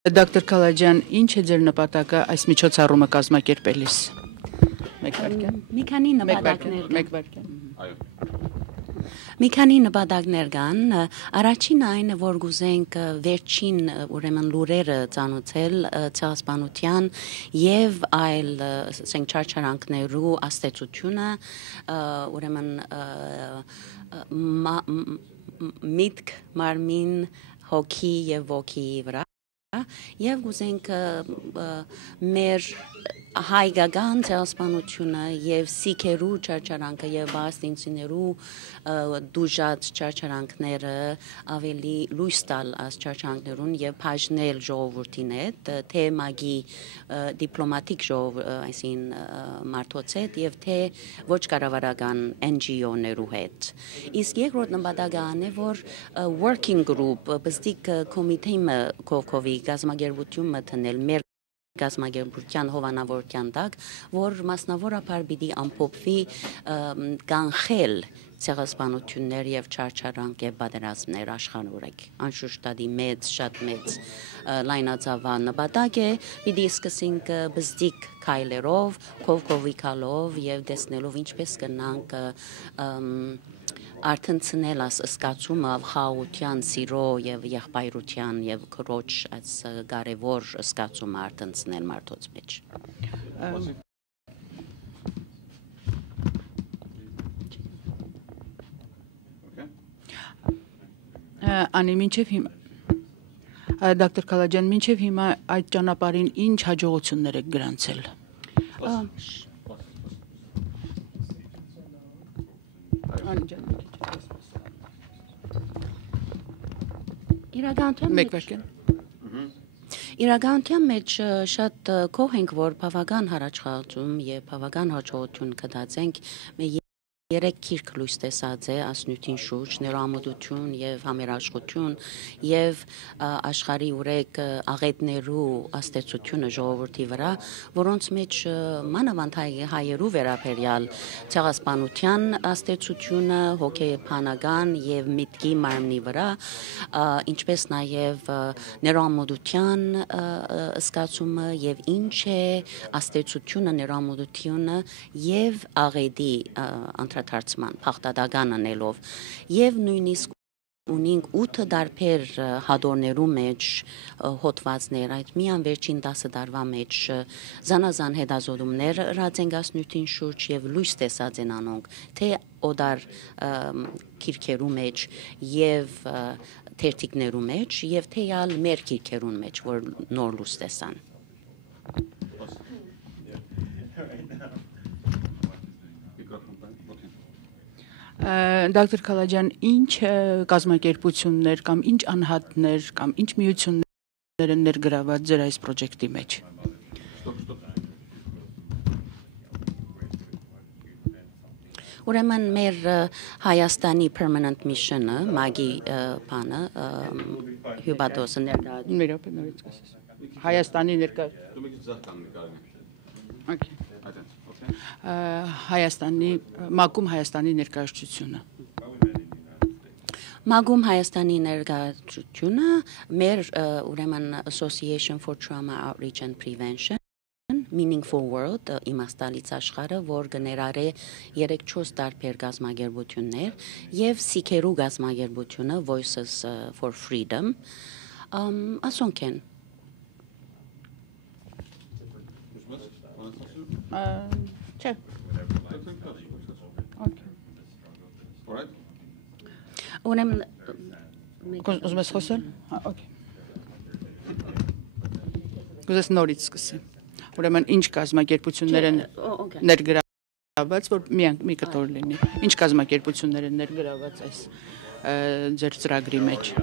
Դոկտոր Քալաջյան, ինչ է ձեր նպատակը այս միջոցառումը կազմակերպելիս։ Մի քանի նպատակներ կան, առաջին այն, որ գուզենք վերջին ուրեմն լուրերը ծանոթել ցեղասպանության եւ այլ չարչարանքներու աստեցությունը, ուրեմն միտք, մարմին, հոգի եւ ոգի վրա եւ գուզենք մեր հայկական ցեղասպանությունը եւ սիքերու չարչարանքը եւ բաստինցիներու դուժած չարչարանքները ավելի լույս տալ աս չարչարանքներուն եւ բաժնել ժողովրդին հետ թե մագի դիպլոմատիկ այսին մարդոց հետ եւ թե ոչ կառավարական NGO-ներու հետ իսկ երկրորդ նպատակն է որ working group բստիկ կոմիտեը կովի գազագերբություն մտնել մեր գազագերբության հովանավորության տակ, որ մասնավորապես պիտի ամփոփվի կանխել ցեղասպանություններ եւ չարչարանք եւ պատերազմներ աշխարհորեք։ Անշուշտ դա շատ մեծ լայնածավալ նպատակ է, պիտի սկսենք բզդիկ քայլերով, կովկովիկալով եւ տեսնելով ինչպես կնանք արթնցնել աս սկացումը խաղաղության, սիրո եւ եղբայրության եւ քրոջ այս կարեւոր սկացումը արթնցնել մարդոց մեջ։ Անի մինչև հիմա Դոկտոր Քալաջյան, մինչև հիմա այդ ճանապարհին ինչ հաջողություններ եք գրանցել։ Իրականության մեջ շատ գոհ ենք, որ բավական հառաչխաղացում եւ բավական հաջողություն կդածենք Երեք քիրք լույս տեսած է ասնյութին շուրջ, ներամուտություն եւ համերաշխություն եւ աշխարհի ուրեք աղետներու աստեցությունը ժողովրդի վրա, որոնց մեջ մանավանդ հայերու վերաբերյալ ցեղասպանության աստեցությունը, հոգեբանական եւ միտքի մարմնի վրա, ինչպես նաեւ ներամուտության սկացումը եւ ինչ է աստեցությունը, ներամուտությունը եւ աղետի անդրադարձման փախտադական անելով եւ նույնիսկ ունենք 8 դարբեր հադորներու մեջ հոդվածներ այդ միան վերջին 10 դարվա մեջ զանազան հետազոտումներ ռացենգասնյութին շուրջ եւ լույս տեսած են անոնք թե օդար քիրքերու մեջ եւ թերթիկներու մեջ եւ թե ալ մեր քիրքերուն մեջ որ նոր լույս տեսան Դոկտոր Քալաջյան, ինչ կազմակերպություններ կամ ինչ անհատներ կամ ինչ միություններ են ներգրաված ձեր այս պրոջեկտի մեջ։ Ուրեմն մեր Հայաստանի permanent mission-ը, մագի բանը, հյուբատոսը ներկայացնում։ Հայաստանի Մագում Հայաստանի ներկայացությունը։ Մագում Հայաստանի ներկայացությունը մեր ուրեմն Association for Trauma Outreach and Prevention Meaningful World իմաստալից աշխարհը, որ կներառե 3-4 տարբեր գազագերբություններ եւ սիքերու գազագերբությունը Voices for Freedom ասոնք են Չէ։ Ուրեմն ուզում ես խոսել։ Okay։ Գուցե նորից սկսեմ։ Ուրեմն ինչ կազմակերպություններ են ներգրաված, որ մի կտոր լինի։ Ինչ կազմակերպություններ են ներգրաված այս ձեր ծրագրի մեջ։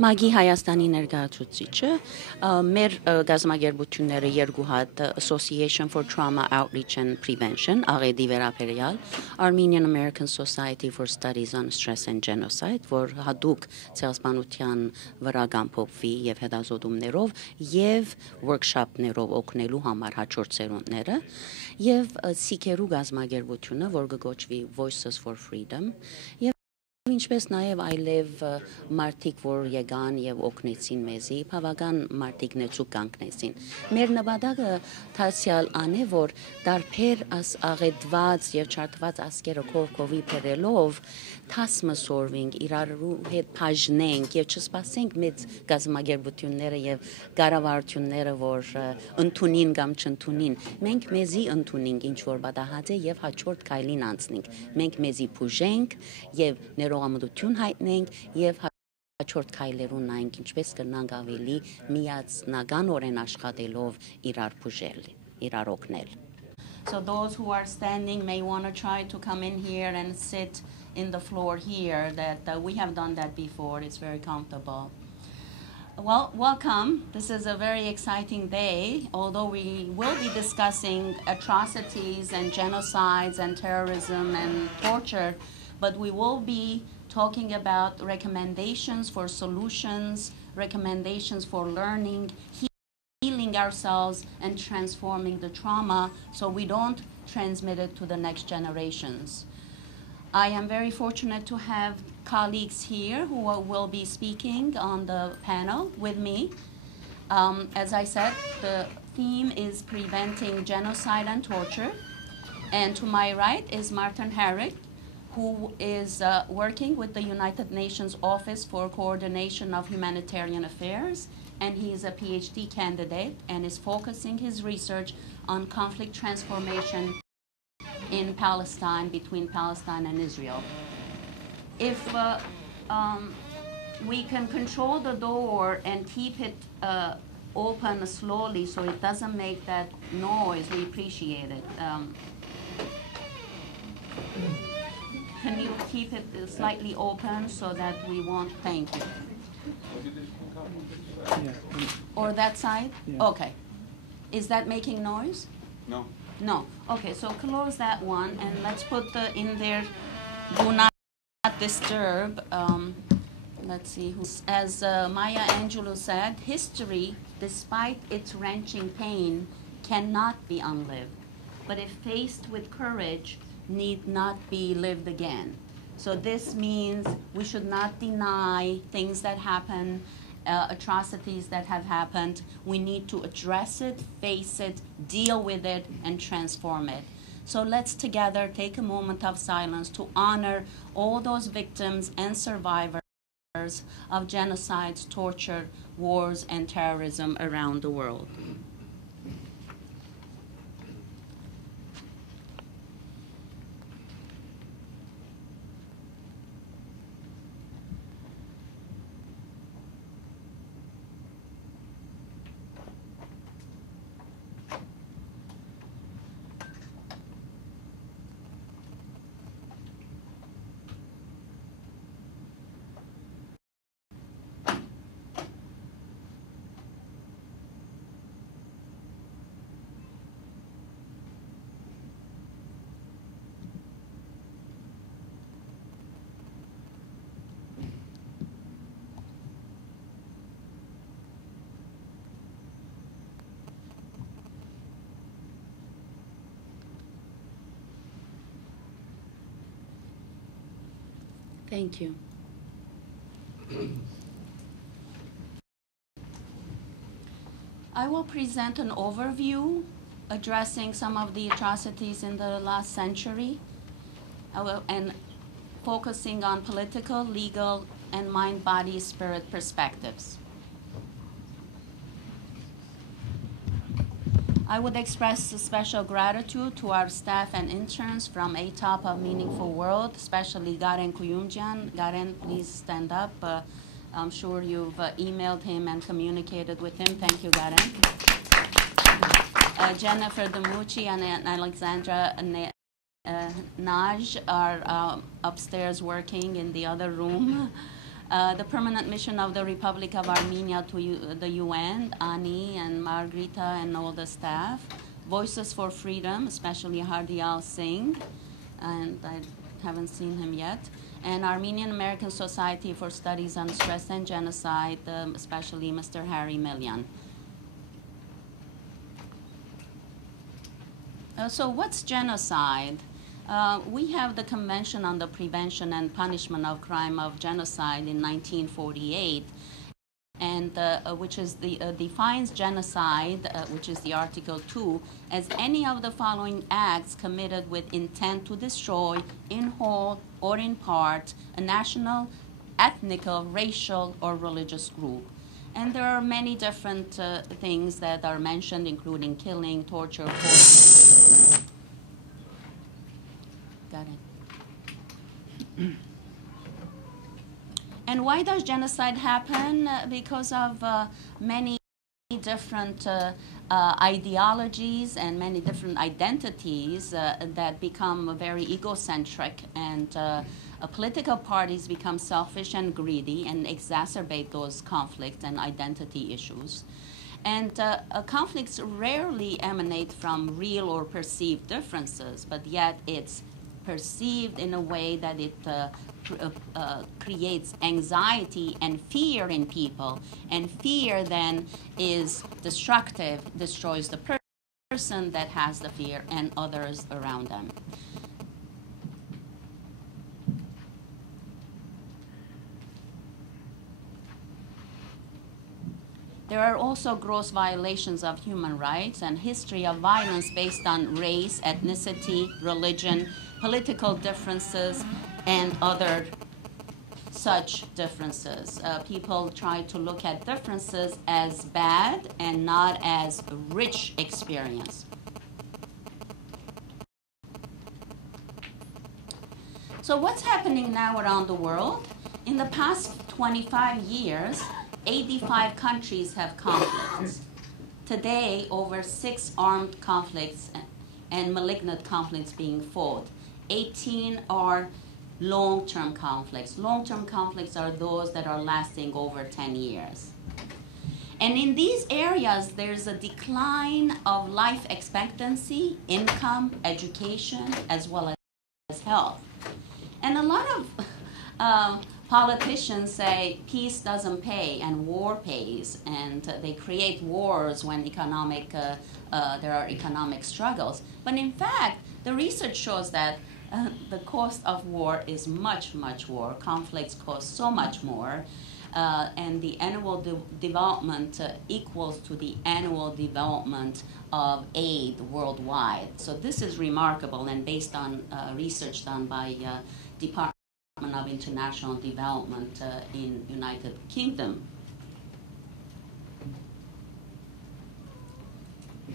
Մագի Հայաստանի ներկայացուցիչը մեր գազագերբությունները երկու հատ Association for Trauma Outreach and Prevention աղետի վերաբերյալ Armenian American Society for Studies on Stress and Genocide որ հատուկ ցեղասպանության վրա կամփոփվի եւ հետազոտումներով եւ workshop-ներով օգնելու համար հաջորդ սերունդները եւ սիքերու գազագերբությունը որ կոչվի Voices for Freedom Ինչպես նաև այլև մարդիկ, որ եկան եւ օգնեցին մեզի, բավական մարդիկ նեցու կանգնեցին։ Մեր նպատակը դարձյալ անը, որ դարբեր աղետված եւ չարթված ասկերը կովի բերելով թասմը սորվինք, իրարու հետ բաժնենք եւ չսպասենք մեծ գազམ་ագերբությունները եւ կառավարությունները, որ ընդունին կամ չընդունին։ Մենք մեզի ընդունենք ինչ որ բադահած է եւ հաջորդ քայլին անցնենք։ Մենք մեզի բուժենք եւ ներողամտություն հայտնենք եւ հաջորդ քայլերուն նայենք ինչպես կնանք ավելի միացնականորեն աշխատելով իրար բուժել, իրար օգնել։ So those who are standing may want to try to come in here and sit in the floor here. That we have done that before. It's very comfortable. Well, welcome. This is a very exciting day, although we will be discussing atrocities and genocides and terrorism and torture, but we will be talking about recommendations for solutions, recommendations for learning, healing ourselves and transforming the trauma so we don't transmit it to the next generations. I am very fortunate to have colleagues here who will be speaking on the panel with me. As I said, the theme is preventing genocide and torture. And to my right is Martin Herrick, who is working with the United Nations Office for Coordination of Humanitarian Affairs. And he is a PhD candidate and is focusing his research on conflict transformation in Palestine, between Palestine and Israel. If we can control the door and keep it open slowly so it doesn't make that noise, we appreciate it. Can you keep it slightly open so that we won't? Thank you. Yeah. Or that side? Yeah. Okay. Is that making noise? No. No. Okay, so close that one and let's put in there, do not disturb. Let's see. As Maya Angelou said, history, despite its wrenching pain, cannot be unlived. But if faced with courage, need not be lived again. So this means we should not deny things that happen, atrocities that have happened. We need to address it, face it, deal with it, and transform it. So let's together take a moment of silence to honor all those victims and survivors of genocides, torture, wars, and terrorism around the world. Thank you. I will present an overview addressing some of the atrocities in the last century and focusing on political, legal, and mind, body, spirit perspectives. I would express a special gratitude to our staff and interns from ATOP of Meaningful World, especially Garen Kuyumjian. Garen, please stand up. I'm sure you've emailed him and communicated with him. Thank you, Garen. Jennifer Demucci and Alexandra Naj are upstairs working in the other room. The permanent mission of the Republic of Armenia to the UN, Ani and Margarita and all the staff. Voices for Freedom, especially Hardial Singh, and I haven't seen him yet. And Armenian American Society for Studies on Stress and Genocide, especially Mr. Harry Millian. So what's genocide? We have the Convention on the Prevention and Punishment of Crime of Genocide in 1948, and which is defines genocide, which is the Article 2, as any of the following acts committed with intent to destroy, in whole or in part, a national, ethnic, racial, or religious group. And there are many different things that are mentioned, including killing, torture, force. Got it. And why does genocide happen? Because of many different ideologies and many different identities that become very egocentric, and political parties become selfish and greedy and exacerbate those conflicts and identity issues. And conflicts rarely emanate from real or perceived differences, but yet it's perceived in a way that it creates anxiety and fear in people, and fear then is destructive, destroys the person that has the fear and others around them. There are also gross violations of human rights and history of violence based on race, ethnicity, religion, political differences, and other such differences. People try to look at differences as bad and not as rich experience. So what's happening now around the world? In the past 25 years, 85 countries have conflicts. Today, over 6 armed conflicts and malignant conflicts being fought. 18 are long-term conflicts. Long-term conflicts are those that are lasting over 10 years. And in these areas, there's a decline of life expectancy, income, education, as well as health. And a lot of politicians say peace doesn't pay and war pays, and they create wars when there are economic struggles. But in fact, the research shows that the cost of war is much, much more. Conflicts cost so much more, and the annual development equals to the annual development of aid worldwide. So this is remarkable, and based on research done by Department of International Development in United Kingdom.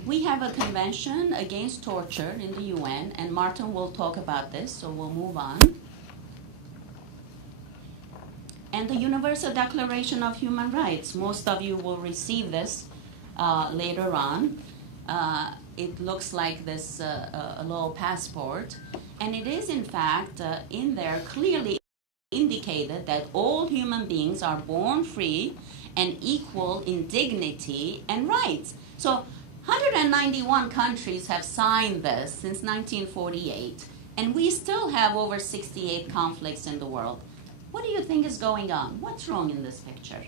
We have a convention against torture in the UN, and Martin will talk about this, so we'll move on. And the Universal Declaration of Human Rights. Most of you will receive this later on. It looks like this a little passport. And it is, in fact, in there clearly indicated that all human beings are born free and equal in dignity and rights. So 191 countries have signed this since 1948, and we still have over 68 conflicts in the world. What do you think is going on? What's wrong in this picture?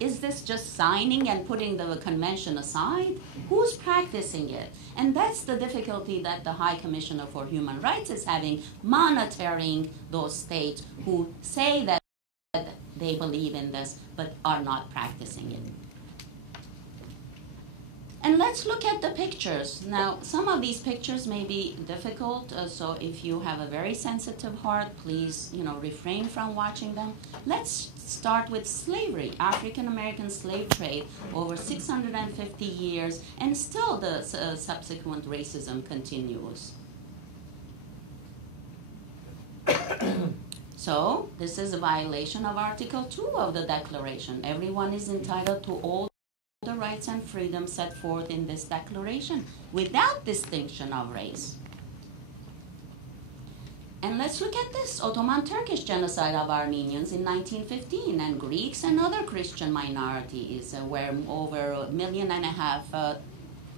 Is this just signing and putting the convention aside? Who's practicing it? And that's the difficulty that the High Commissioner for Human Rights is having, monitoring those states who say that they believe in this but are not practicing it. And let's look at the pictures. Now, some of these pictures may be difficult, so if you have a very sensitive heart, please, refrain from watching them. Let's start with slavery, African-American slave trade, over 650 years, and still the subsequent racism continues. So, this is a violation of Article 2 of the Declaration. Everyone is entitled to all the rights and freedoms set forth in this declaration without distinction of race. And let's look at this Ottoman Turkish genocide of Armenians in 1915, and Greeks and other Christian minorities, where over 1.5 million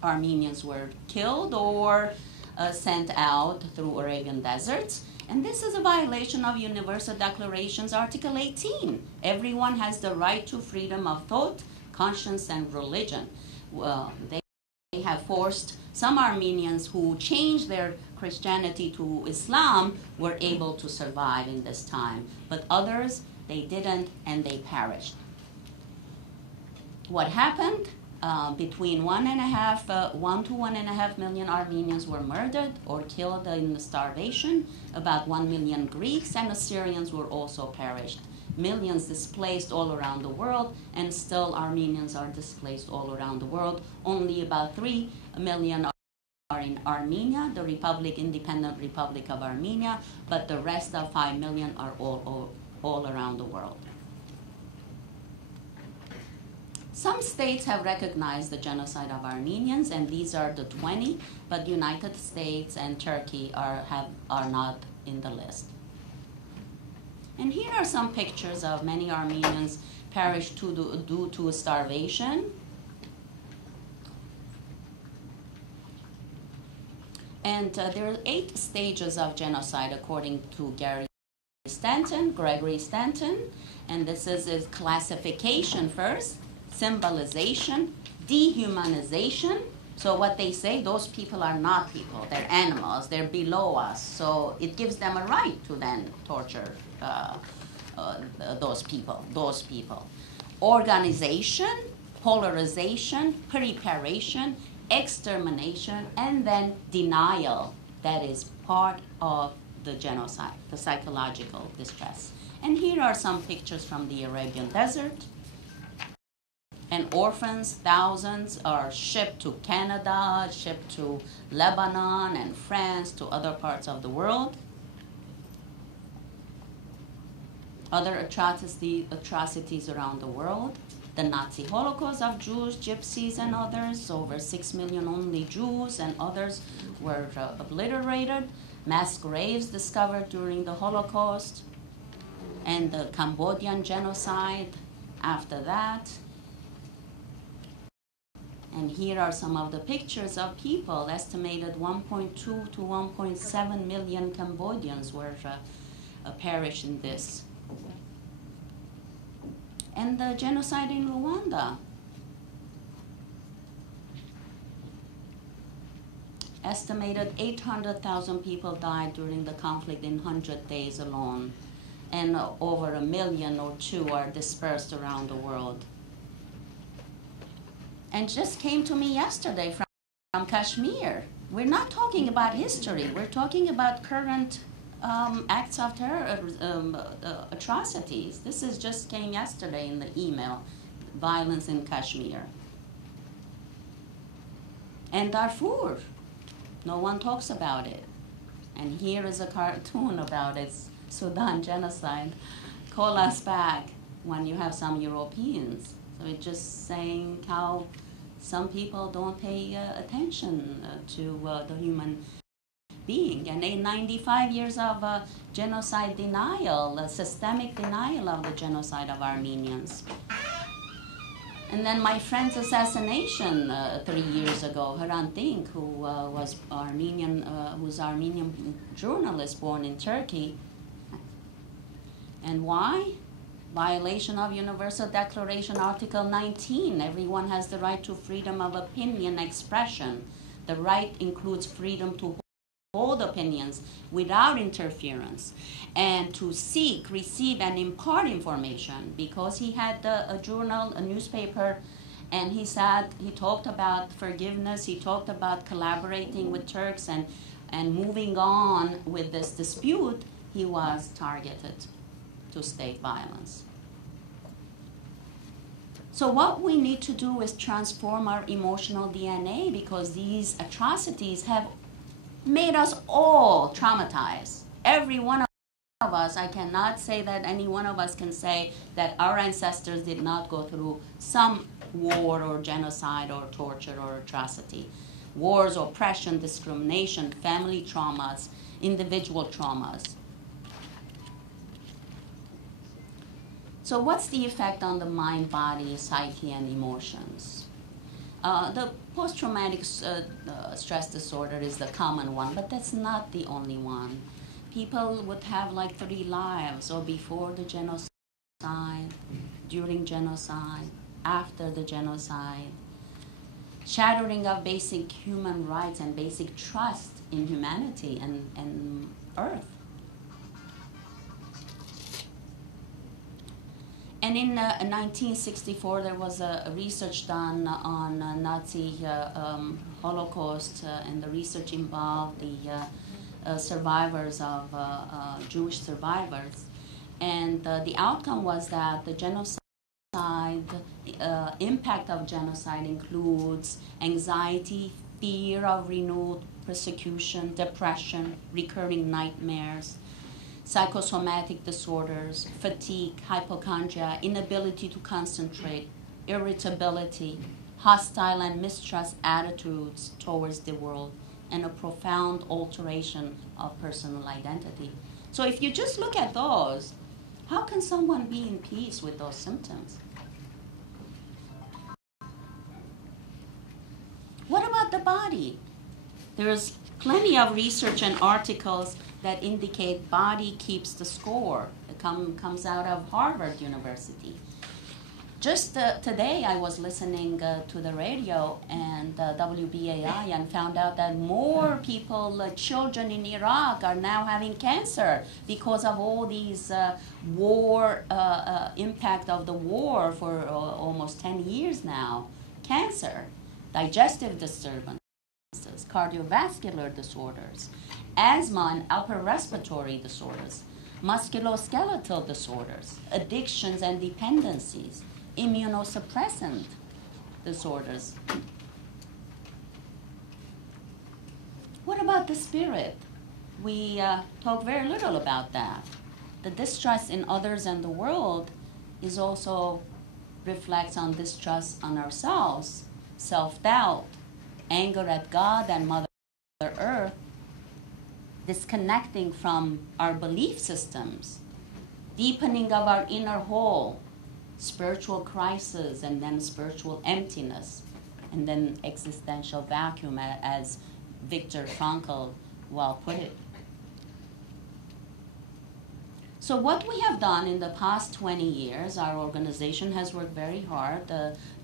Armenians were killed or sent out through Arabian deserts. And this is a violation of Universal Declaration's Article 18. Everyone has the right to freedom of thought, conscience, and religion. Well, they have forced some Armenians who changed their Christianity to Islam were able to survive in this time. But others, they didn't, and they perished. What happened? Between 1 to 1.5 million Armenians were murdered or killed in starvation. About 1 million Greeks and Assyrians were also perished. Millions displaced all around the world, and still Armenians are displaced all around the world. Only about 3 million are in Armenia, the Independent Republic of Armenia, but the rest of 5 million are all around the world. Some states have recognized the genocide of Armenians, and these are the 20, but the United States and Turkey are not in the list. And here are some pictures of many Armenians perished due to starvation. And there are 8 stages of genocide according to Gregory Stanton, and this is his classification first: symbolization, dehumanization. So what they say, those people are not people, they're animals, they're below us. So it gives them a right to then torture those people. Organization, polarization, preparation, extermination, and then denial. That is part of the genocide, the psychological distress. And here are some pictures from the Arabian desert. And orphans, thousands, are shipped to Canada, shipped to Lebanon and France, to other parts of the world. Other atrocities around the world. The Nazi Holocaust of Jews, Gypsies, and others. Over 6 million only Jews and others were obliterated. Mass graves discovered during the Holocaust. And the Cambodian genocide after that. And here are some of the pictures of people. Estimated 1.2 to 1.7 million Cambodians were perished in this. And the genocide in Rwanda. Estimated 800,000 people died during the conflict in 100 days alone. And over 1 million or 2 are dispersed around the world. And just came to me yesterday from Kashmir. We're not talking about history. We're talking about current acts of terror, atrocities. This just came yesterday in the email, violence in Kashmir. And Darfur, no one talks about it. And here is a cartoon about it, Sudan genocide. Call us back when you have some Europeans. So it's just saying how some people don't pay attention to the human being. And in 95 years of genocide denial, systemic denial of the genocide of Armenians. And then my friend's assassination 3 years ago, Hrant Dink, who was Armenian journalist born in Turkey. And why? Violation of Universal Declaration, Article 19. Everyone has the right to freedom of opinion expression. The right includes freedom to hold opinions without interference and to seek, receive, and impart information. Because he had a journal, a newspaper, and he talked about forgiveness, he talked about collaborating with Turks and moving on with this dispute, he was targeted to state violence. So what we need to do is transform our emotional DNA, because these atrocities have made us all traumatized. Every one of us, I cannot say that any one of us can say that our ancestors did not go through some war or genocide or torture or atrocity. Wars, oppression, discrimination, family traumas, individual traumas. So what's the effect on the mind, body, psyche, and emotions? The post-traumatic stress disorder is the common one, but that's not the only one. People would have like 3 lives, or before the genocide, during genocide, after the genocide. shattering of basic human rights and basic trust in humanity and Earth. And in 1964, there was a research done on Nazi Holocaust, and the research involved the survivors of Jewish survivors. And the outcome was that the genocide, impact of genocide includes anxiety, fear of renewed persecution, depression, recurring nightmares, psychosomatic disorders, fatigue, hypochondria, inability to concentrate, irritability, hostile and mistrust attitudes towards the world, and a profound alteration of personal identity. So if you just look at those, how can someone be in peace with those symptoms? What about the body? There's plenty of research and articles that indicate body keeps the score. It comes out of Harvard University. Just today I was listening to the radio and WBAI and found out that more people, children in Iraq, are now having cancer because of all these war, impact of the war for almost 10 years now. Cancer, digestive disturbances, cardiovascular disorders, asthma and upper respiratory disorders, musculoskeletal disorders, addictions and dependencies, immunosuppressant disorders. What about the spirit? We talk very little about that. The distrust in others and the world is also reflects on distrust on ourselves, self-doubt, anger at God and Mother Earth, disconnecting from our belief systems, deepening of our inner hole, spiritual crisis, and then spiritual emptiness, and then existential vacuum, as Viktor Frankl well put it. So what we have done in the past 20 years, our organization has worked very hard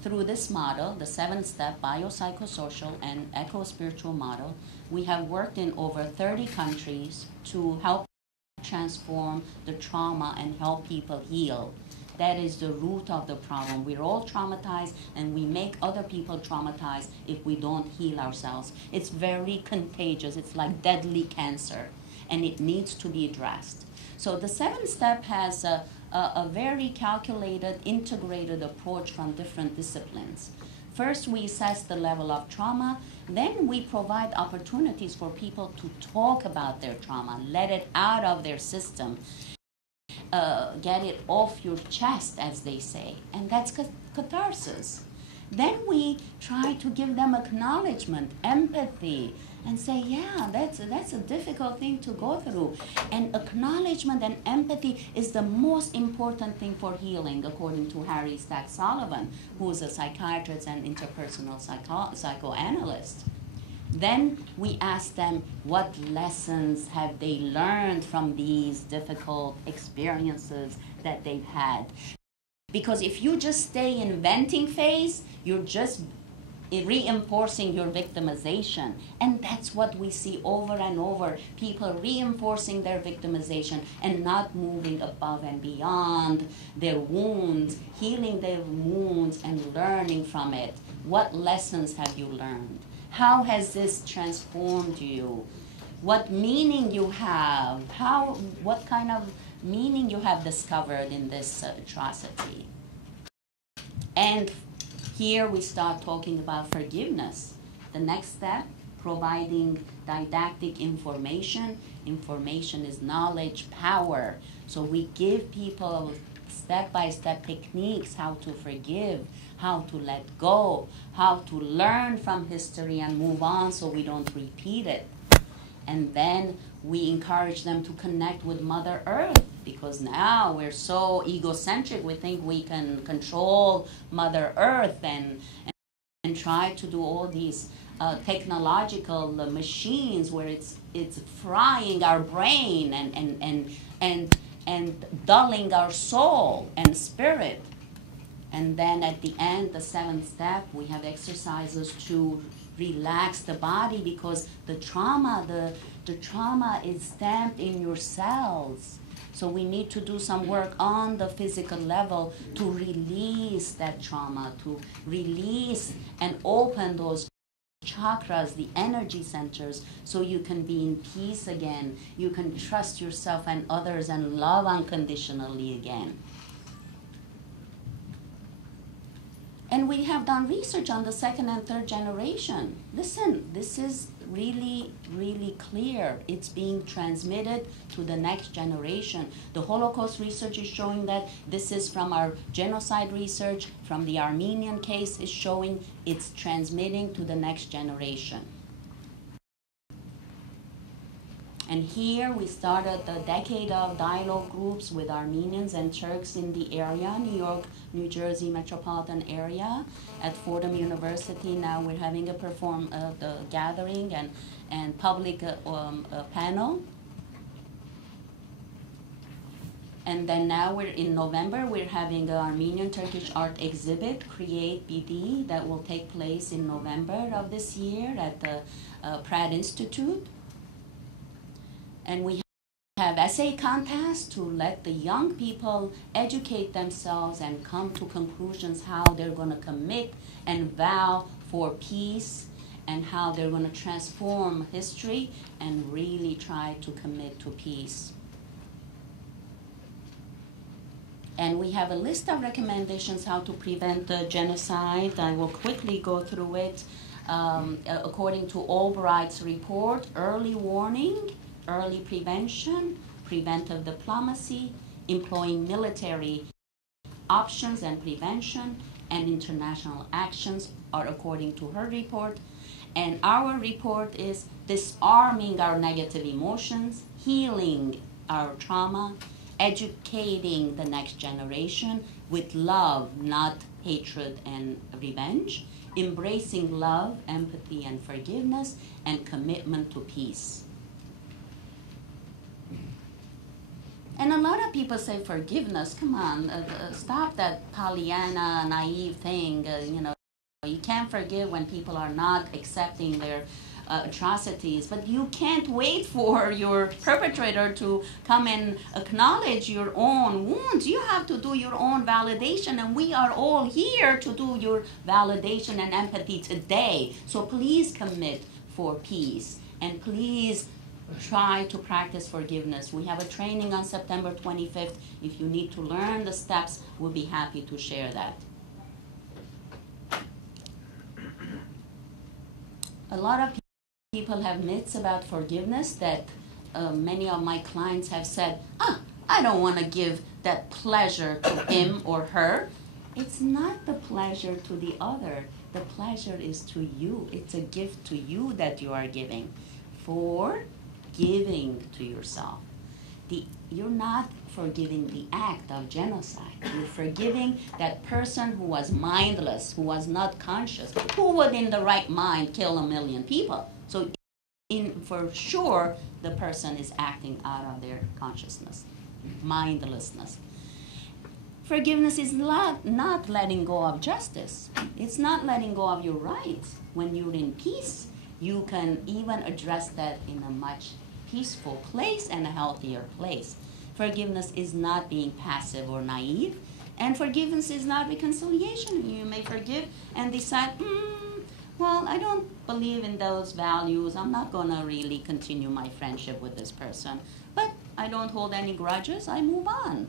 through this model, the 7-step biopsychosocial and eco-spiritual model. We have worked in over 30 countries to help transform the trauma and help people heal. That is the root of the problem. We're all traumatized, and we make other people traumatized if we don't heal ourselves. It's very contagious. It's like deadly cancer, and it needs to be addressed. So the 7-step has a very calculated, integrated approach from different disciplines. First, we assess the level of trauma. Then we provide opportunities for people to talk about their trauma, let it out of their system, get it off your chest, as they say, and that's catharsis. Then we try to give them acknowledgement, empathy, and say, yeah, that's a difficult thing to go through. And acknowledgement and empathy is the most important thing for healing, according to Harry Stack Sullivan, who is a psychiatrist and interpersonal psychoanalyst. Then we ask them what lessons have they learned from these difficult experiences that they've had. Because if you just stay in venting phase, you're just reinforcing your victimization. And that's what we see over and over, people reinforcing their victimization and not moving above and beyond their wounds, healing their wounds and learning from it. What lessons have you learned? How has this transformed you? What meaning you have? What kind of meaning you have discovered in this atrocity? And here we start talking about forgiveness. The next step, providing didactic information. Information is knowledge, power. So we give people step-by-step techniques how to forgive, how to let go, how to learn from history and move on so we don't repeat it. And then we encourage them to connect with Mother Earth, because now we're so egocentric, we think we can control Mother Earth and try to do all these technological machines where it's frying our brain and dulling our soul and spirit. And then at the end, the 7th step, we have exercises to relax the body, because the trauma is stamped in your cells. So we need to do some work on the physical level to release that trauma, to release and open those chakras, the energy centers, so you can be in peace again. You can trust yourself and others and love unconditionally again. And we have done research on the 2nd and 3rd generation. Listen, this is really, really clear. It's being transmitted to the next generation. The Holocaust research is showing that. This is from our genocide research, from the Armenian case is showing it's transmitting to the next generation. And here we started a decade of dialogue groups with Armenians and Turks in the area, New York, New Jersey metropolitan area, at Fordham University. Now we're having a the gathering and public panel. And then now in November, we're having an Armenian Turkish art exhibit, Create BD, that will take place in November of this year at the Pratt Institute. And we have essay contests to let the young people educate themselves and come to conclusions how they're going to commit and vow for peace, and how they're going to transform history and really try to commit to peace. And we have a list of recommendations how to prevent the genocide. I will quickly go through it. According to Albright's report, early warning, early prevention, preventive diplomacy, employing military options and prevention, and international actions are according to her report. And our report is disarming our negative emotions, healing our trauma, educating the next generation with love, not hatred and revenge, embracing love, empathy, and forgiveness, and commitment to peace. And a lot of people say forgiveness. Come on, stop that Pollyanna, naive thing. You can't forgive when people are not accepting their atrocities. But you can't wait for your perpetrator to come and acknowledge your own wounds. You have to do your own validation, and we are all here to do your validation and empathy today. So please commit for peace, and please try to practice forgiveness. We have a training on September 25th. If you need to learn the steps, we'll be happy to share that. A lot of people have myths about forgiveness that many of my clients have said, I don't want to give that pleasure to him or her. It's not the pleasure to the other. The pleasure is to you. It's a gift to you that you are giving for giving to yourself. You're not forgiving the act of genocide. You're forgiving that person who was mindless, who was not conscious, who would in the right mind kill 1 million people. So for sure, the person is acting out of their consciousness, mindlessness. Forgiveness is not letting go of justice. It's not letting go of your rights. When you're in peace, you can even address that in a much peaceful place and a healthier place. Forgiveness is not being passive or naive, and forgiveness is not reconciliation. You may forgive and decide, well, I don't believe in those values. I'm not going to really continue my friendship with this person, but I don't hold any grudges. I move on.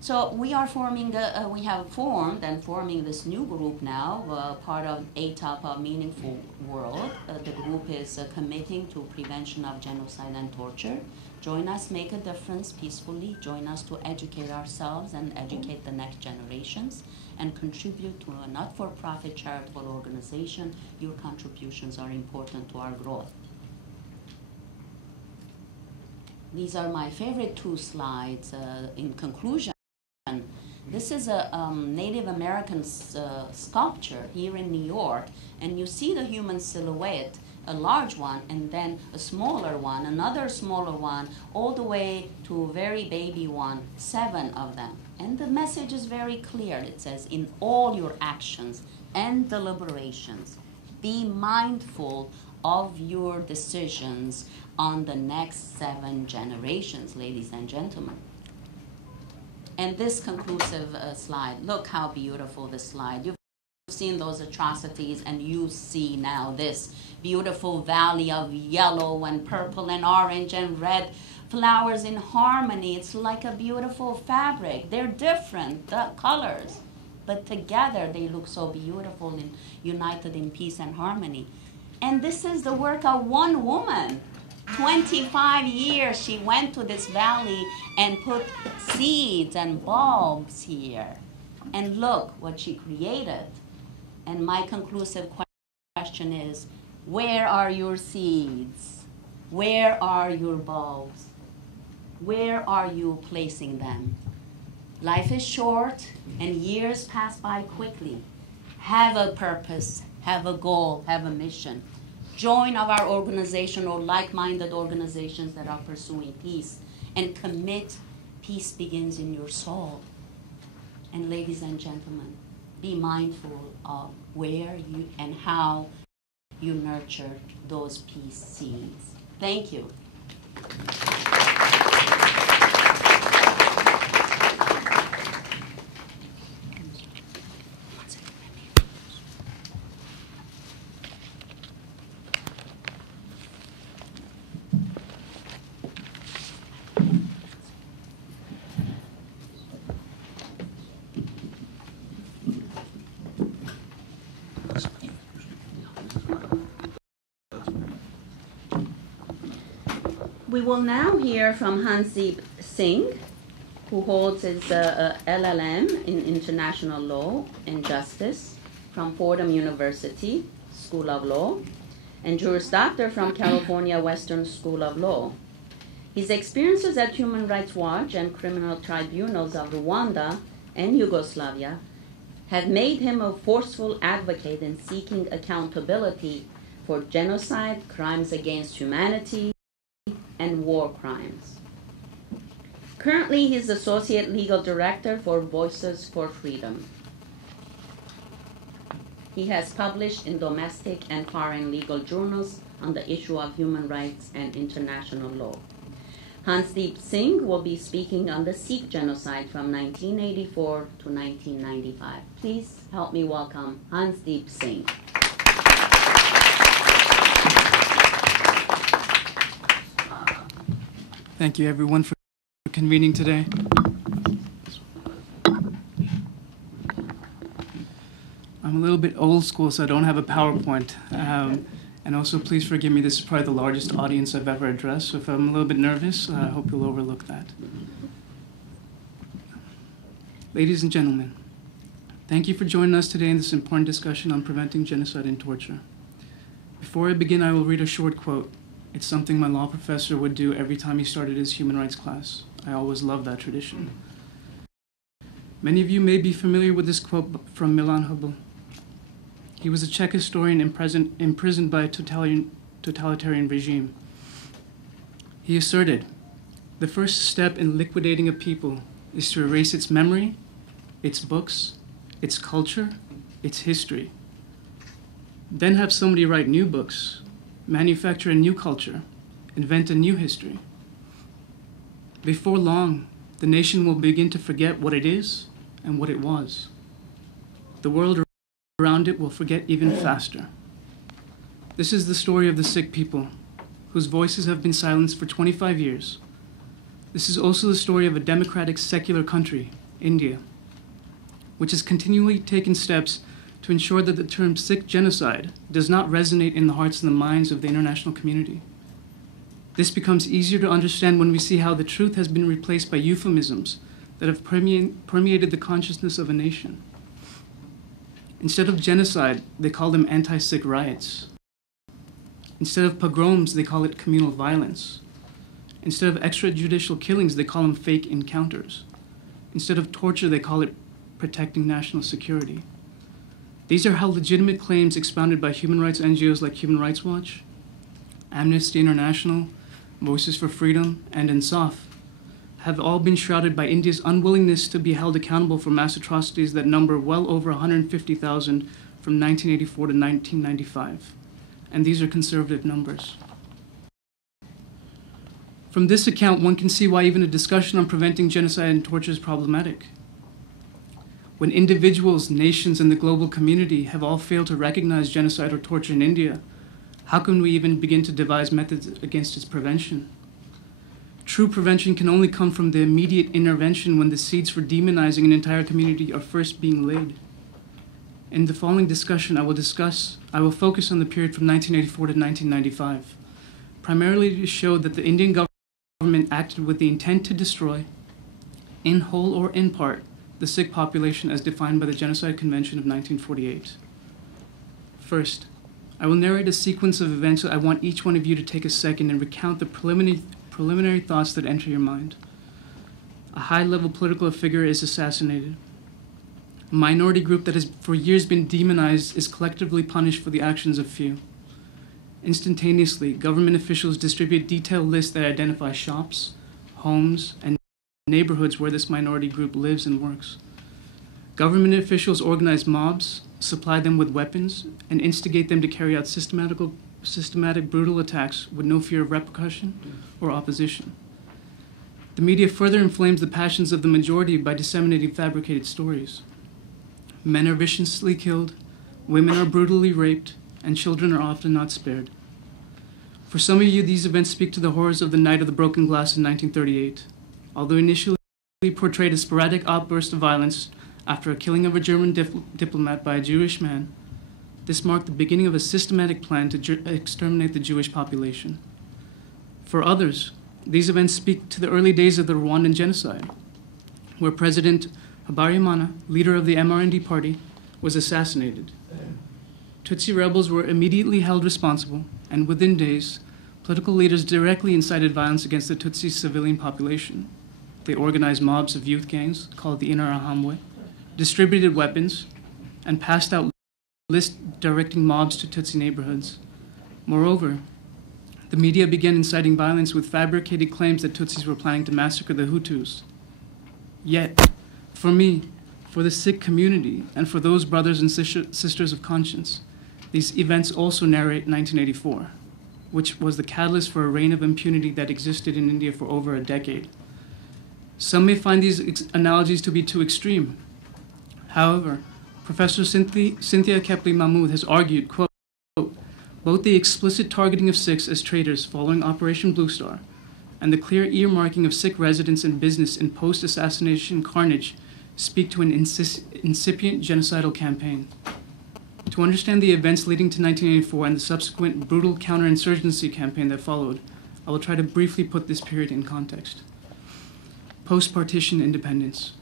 So we are forming, we have formed and forming this new group now, part of ATOP of Meaningful World. The group is committing to prevention of genocide and torture. Join us, make a difference peacefully. Join us to educate ourselves and educate the next generations, and contribute to a not-for-profit charitable organization. Your contributions are important to our growth. These are my favorite 2 slides in conclusion. This is a Native American sculpture here in New York, and you see the human silhouette, a large one, and then a smaller one, another smaller one, all the way to a very baby one, 7 of them. And the message is very clear. It says, in all your actions and deliberations, be mindful of your decisions on the next 7 generations, ladies and gentlemen. And this conclusive slide, look how beautiful this slide. You've seen those atrocities, and you see now this beautiful valley of yellow and purple and orange and red flowers in harmony. It's like a beautiful fabric. They're different, the colors, but together they look so beautiful and united in peace and harmony. And this is the work of one woman. 25 years she went to this valley and put seeds and bulbs here. And look what she created. And my conclusive question is, where are your seeds? Where are your bulbs? Where are you placing them? Life is short and years pass by quickly. Have a purpose, have a goal, have a mission. Join our organization or like-minded organizations that are pursuing peace, and commit. Peace begins in your soul. And ladies and gentlemen, be mindful of where you and how you nurture those peace seeds. Thank you. We will now hear from Hansdeep Singh, who holds his LLM in International Law and Justice from Fordham University School of Law, and Juris Doctor from California Western School of Law. His experiences at Human Rights Watch and criminal tribunals of Rwanda and Yugoslavia have made him a forceful advocate in seeking accountability for genocide, crimes against humanity, and war crimes. Currently, he is Associate Legal Director for Voices for Freedom. He has published in domestic and foreign legal journals on the issue of human rights and international law. Hansdeep Singh will be speaking on the Sikh genocide from 1984 to 1995. Please help me welcome Hansdeep Singh. Thank you, everyone, for convening today. I'm a little bit old school, so I don't have a PowerPoint. And also, please forgive me, this is probably the largest audience I've ever addressed, so if I'm a little bit nervous, I hope you'll overlook that. Ladies and gentlemen, thank you for joining us today in this important discussion on preventing genocide and torture. Before I begin, I will read a short quote. It's something my law professor would do every time he started his human rights class. I always loved that tradition. Many of you may be familiar with this quote from Milan Hubel. He was a Czech historian imprisoned by a totalitarian regime. He asserted, "The first step in liquidating a people is to erase its memory, its books, its culture, its history. Then have somebody write new books, manufacture a new culture, invent a new history. Before long, the nation will begin to forget what it is and what it was. The world around it will forget even faster." This is the story of the Sikh people, whose voices have been silenced for 25 years. This is also the story of a democratic, secular country, India, which has continually taken steps to ensure that the term Sikh genocide does not resonate in the hearts and the minds of the international community. This becomes easier to understand when we see how the truth has been replaced by euphemisms that have permeated the consciousness of a nation. Instead of genocide, they call them anti-Sikh riots. Instead of pogroms, they call it communal violence. Instead of extrajudicial killings, they call them fake encounters. Instead of torture, they call it protecting national security. These are how legitimate claims expounded by human rights NGOs like Human Rights Watch Amnesty International, Voices for Freedom, and Insaf have all been shrouded by India's unwillingness to be held accountable for mass atrocities that number well over 150,000 from 1984 to 1995. And these are conservative numbers. From this account, one can see why even a discussion on preventing genocide and torture is problematic. When individuals, nations, and the global community have all failed to recognize genocide or torture in India, how can we even begin to devise methods against its prevention? True prevention can only come from the immediate intervention when the seeds for demonizing an entire community are first being laid. In the following discussion, I will focus on the period from 1984 to 1995, primarily to show that the Indian government acted with the intent to destroy, in whole or in part, the Sikh population as defined by the Genocide Convention of 1948. First, I will narrate a sequence of events that I want each one of you to take a second and recount the preliminary thoughts that enter your mind. A high-level political figure is assassinated. A minority group that has for years been demonized is collectively punished for the actions of few. Instantaneously, government officials distribute detailed lists that identify shops, homes, and neighborhoods where this minority group lives and works. Government officials organize mobs, supply them with weapons, and instigate them to carry out systematic brutal attacks with no fear of repercussion or opposition. The media further inflames the passions of the majority by disseminating fabricated stories. Men are viciously killed, women are brutally raped, and children are often not spared. For some of you, these events speak to the horrors of the Night of the Broken Glass in 1938. Although initially portrayed as sporadic outbursts of violence after a killing of a German diplomat by a Jewish man, this marked the beginning of a systematic plan to exterminate the Jewish population. For others, these events speak to the early days of the Rwandan genocide, where President Habyarimana, leader of the MRND party, was assassinated. Tutsi rebels were immediately held responsible, and within days, political leaders directly incited violence against the Tutsi civilian population. They organized mobs of youth gangs, called the Interahamwe, distributed weapons, and passed out lists directing mobs to Tutsi neighborhoods. Moreover, the media began inciting violence with fabricated claims that Tutsis were planning to massacre the Hutus. Yet, for me, for the Sikh community, and for those brothers and sisters of conscience, these events also narrate 1984, which was the catalyst for a reign of impunity that existed in India for over a decade. Some may find these analogies to be too extreme. However, Professor Cynthia Kepley Mahmood has argued, quote, both the explicit targeting of Sikhs as traitors following Operation Blue Star and the clear earmarking of Sikh residents and business in post-assassination carnage speak to an incipient genocidal campaign. To understand the events leading to 1984 and the subsequent brutal counterinsurgency campaign that followed, I will try to briefly put this period in context. Post-partition independence.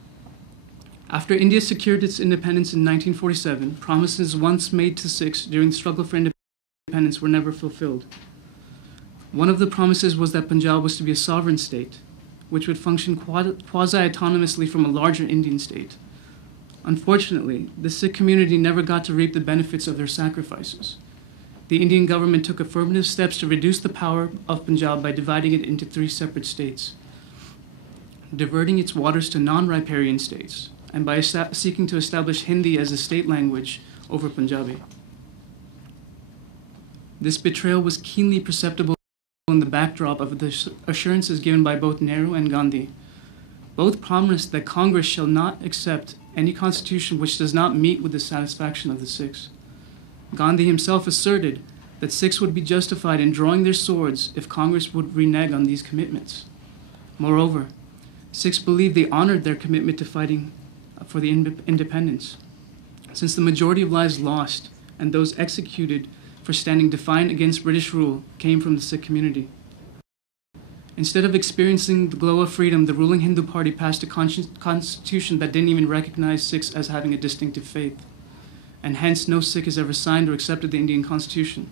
After India secured its independence in 1947, promises once made to Sikhs during the struggle for independence were never fulfilled. One of the promises was that Punjab was to be a sovereign state, which would function quasi-autonomously from a larger Indian state. Unfortunately, the Sikh community never got to reap the benefits of their sacrifices. The Indian government took affirmative steps to reduce the power of Punjab by dividing it into 3 separate states, diverting its waters to non-riparian states, and by seeking to establish Hindi as a state language over Punjabi. This betrayal was keenly perceptible in the backdrop of the assurances given by both Nehru and Gandhi. Both promised that Congress shall not accept any constitution which does not meet with the satisfaction of the Sikhs. Gandhi himself asserted that Sikhs would be justified in drawing their swords if Congress would renege on these commitments. Moreover, Sikhs believed they honored their commitment to fighting for the independence, since the majority of lives lost and those executed for standing defiant against British rule came from the Sikh community. Instead of experiencing the glow of freedom, the ruling Hindu party passed a constitution that didn't even recognize Sikhs as having a distinctive faith, and hence no Sikh has ever signed or accepted the Indian constitution.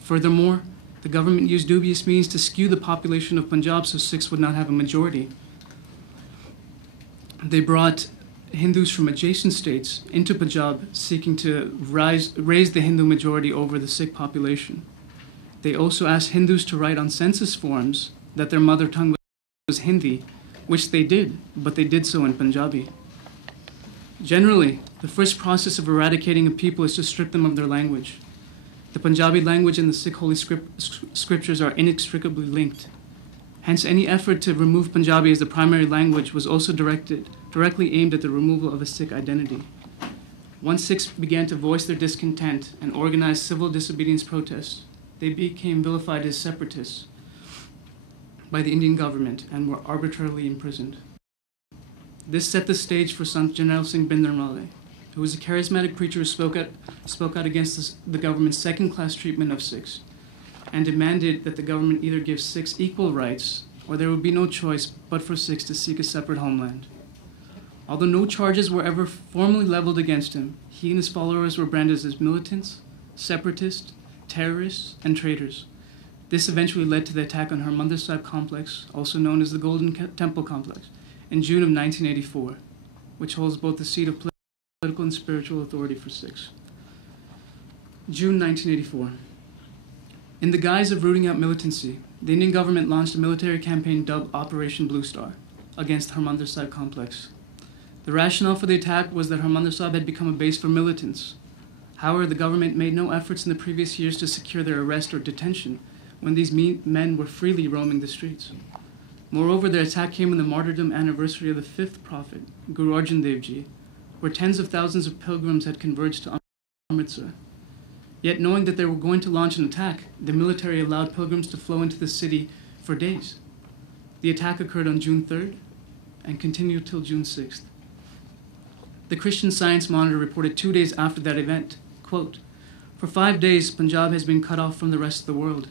Furthermore, the government used dubious means to skew the population of Punjab so Sikhs would not have a majority. They brought Hindus from adjacent states into Punjab, seeking to raise the Hindu majority over the Sikh population. They also asked Hindus to write on census forms that their mother tongue was Hindi, which they did, but they did so in Punjabi. Generally, the first process of eradicating a people is to strip them of their language. The Punjabi language and the Sikh holy scriptures are inextricably linked. Hence, any effort to remove Punjabi as the primary language was also directly aimed at the removal of a Sikh identity. Once Sikhs began to voice their discontent and organize civil disobedience protests, they became vilified as separatists by the Indian government and were arbitrarily imprisoned. This set the stage for Sant Janel Singh Bhindranwale, who was a charismatic preacher who spoke out against the government's second-class treatment of Sikhs and demanded that the government either give Sikhs equal rights or there would be no choice but for Sikhs to seek a separate homeland. Although no charges were ever formally leveled against him, he and his followers were branded as militants, separatists, terrorists, and traitors. This eventually led to the attack on Harmandir Sahib complex, also known as the Golden Temple complex, in June of 1984, which holds both the seat of political and spiritual authority for Sikhs. June 1984. In the guise of rooting out militancy, the Indian government launched a military campaign dubbed Operation Blue Star against Harmandir Sahib complex. The rationale for the attack was that Harmandir Sahib had become a base for militants. However, the government made no efforts in the previous years to secure their arrest or detention when these men were freely roaming the streets. Moreover, their attack came on the martyrdom anniversary of the fifth prophet, Guru Arjan Dev Ji, where tens of thousands of pilgrims had converged to Amritsar. Yet, knowing that they were going to launch an attack, the military allowed pilgrims to flow into the city for days. The attack occurred on June 3rd and continued till June 6th. The Christian Science Monitor reported 2 days after that event, quote, "For 5 days, Punjab has been cut off from the rest of the world.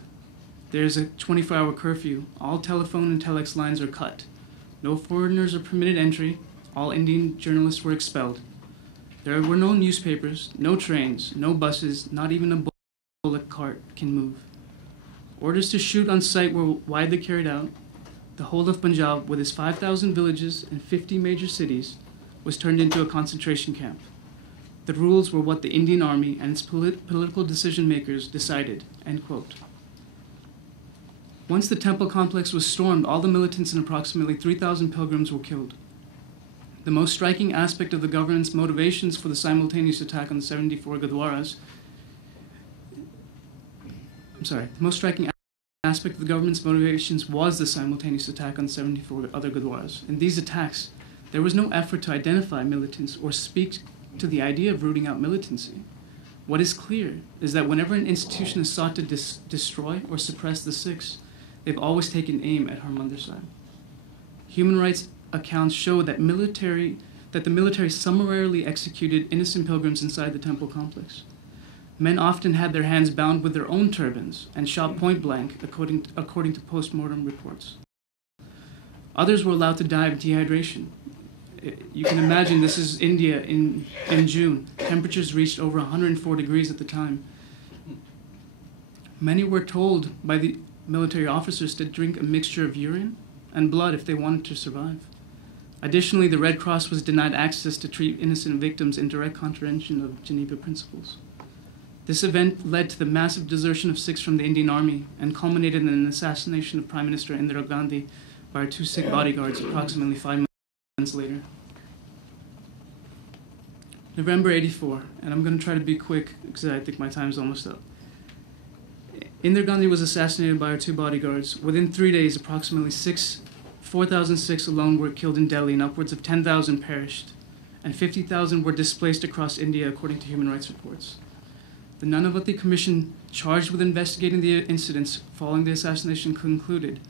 There is a 24-hour curfew. All telephone and telex lines are cut. No foreigners are permitted entry. All Indian journalists were expelled. There were no newspapers, no trains, no buses, not even a bullock cart can move. Orders to shoot on sight were widely carried out. The whole of Punjab, with its 5,000 villages and 50 major cities, was turned into a concentration camp. The rules were what the Indian Army and its political decision-makers decided," end quote. Once the temple complex was stormed, all the militants and approximately 3,000 pilgrims were killed. The most striking aspect of the government's motivations for the simultaneous attack on the 74 Gurdwaras the most striking aspect of the government's motivations was the simultaneous attack on 74 other Gurdwaras. In these attacks, there was no effort to identify militants or speak to the idea of rooting out militancy. What is clear is that whenever an institution has sought to destroy or suppress the Sikhs, they've always taken aim at Harmandir Sahib. Human rights accounts show that the military summarily executed innocent pilgrims inside the temple complex. Men often had their hands bound with their own turbans and shot point blank, according to post-mortem reports. Others were allowed to die of dehydration. You can imagine this is India in June. Temperatures reached over 104 degrees at the time. Many were told by the military officers to drink a mixture of urine and blood if they wanted to survive. Additionally, the Red Cross was denied access to treat innocent victims in direct contravention of Geneva principles. This event led to the massive desertion of Sikhs from the Indian Army and culminated in an assassination of Prime Minister Indira Gandhi by her 2 Sikh bodyguards approximately 5 months later. November 84, and I'm going to try to be quick because I think my time's almost up. Indira Gandhi was assassinated by her 2 bodyguards. Within 3 days, approximately 4,006 alone were killed in Delhi and upwards of 10,000 perished, and 50,000 were displaced across India, according to human rights reports. The Nanavati Commission, charged with investigating the incidents following the assassination, concluded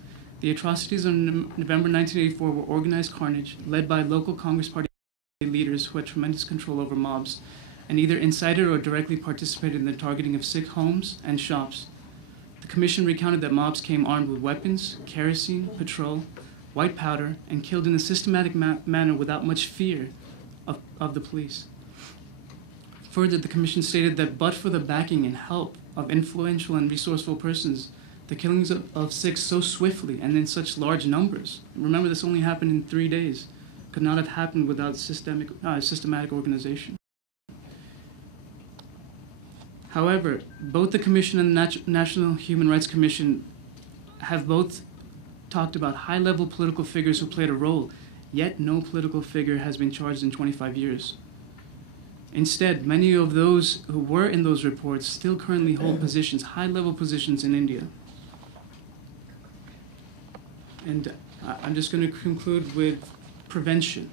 the atrocities on November 1984 were organized carnage led by local Congress Party leaders who had tremendous control over mobs and either incited or directly participated in the targeting of Sikh homes and shops. The Commission recounted that mobs came armed with weapons, kerosene, petrol, white powder, and killed in a systematic manner without much fear of the police. Further, the Commission stated that but for the backing and help of influential and resourceful persons, the killings of Sikhs so swiftly and in such large numbers, remember this only happened in 3 days, could not have happened without systematic organization. However, both the Commission and the National Human Rights Commission have both talked about high-level political figures who played a role, yet no political figure has been charged in 25 years. Instead, many of those who were in those reports still currently hold positions, high-level positions in India. And I'm just going to conclude with prevention.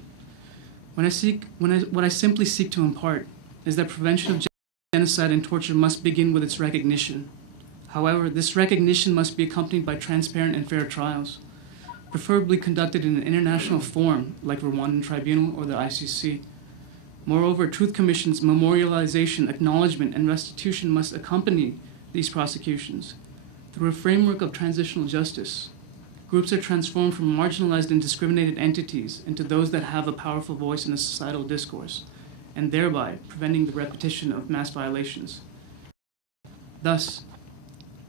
What I simply seek to impart is that prevention of genocide and torture must begin with its recognition. However, this recognition must be accompanied by transparent and fair trials, preferably conducted in an international forum like Rwandan Tribunal or the ICC. Moreover, Truth Commission's memorialization, acknowledgement, and restitution must accompany these prosecutions. Through a framework of transitional justice, groups are transformed from marginalized and discriminated entities into those that have a powerful voice in a societal discourse, and thereby preventing the repetition of mass violations. Thus,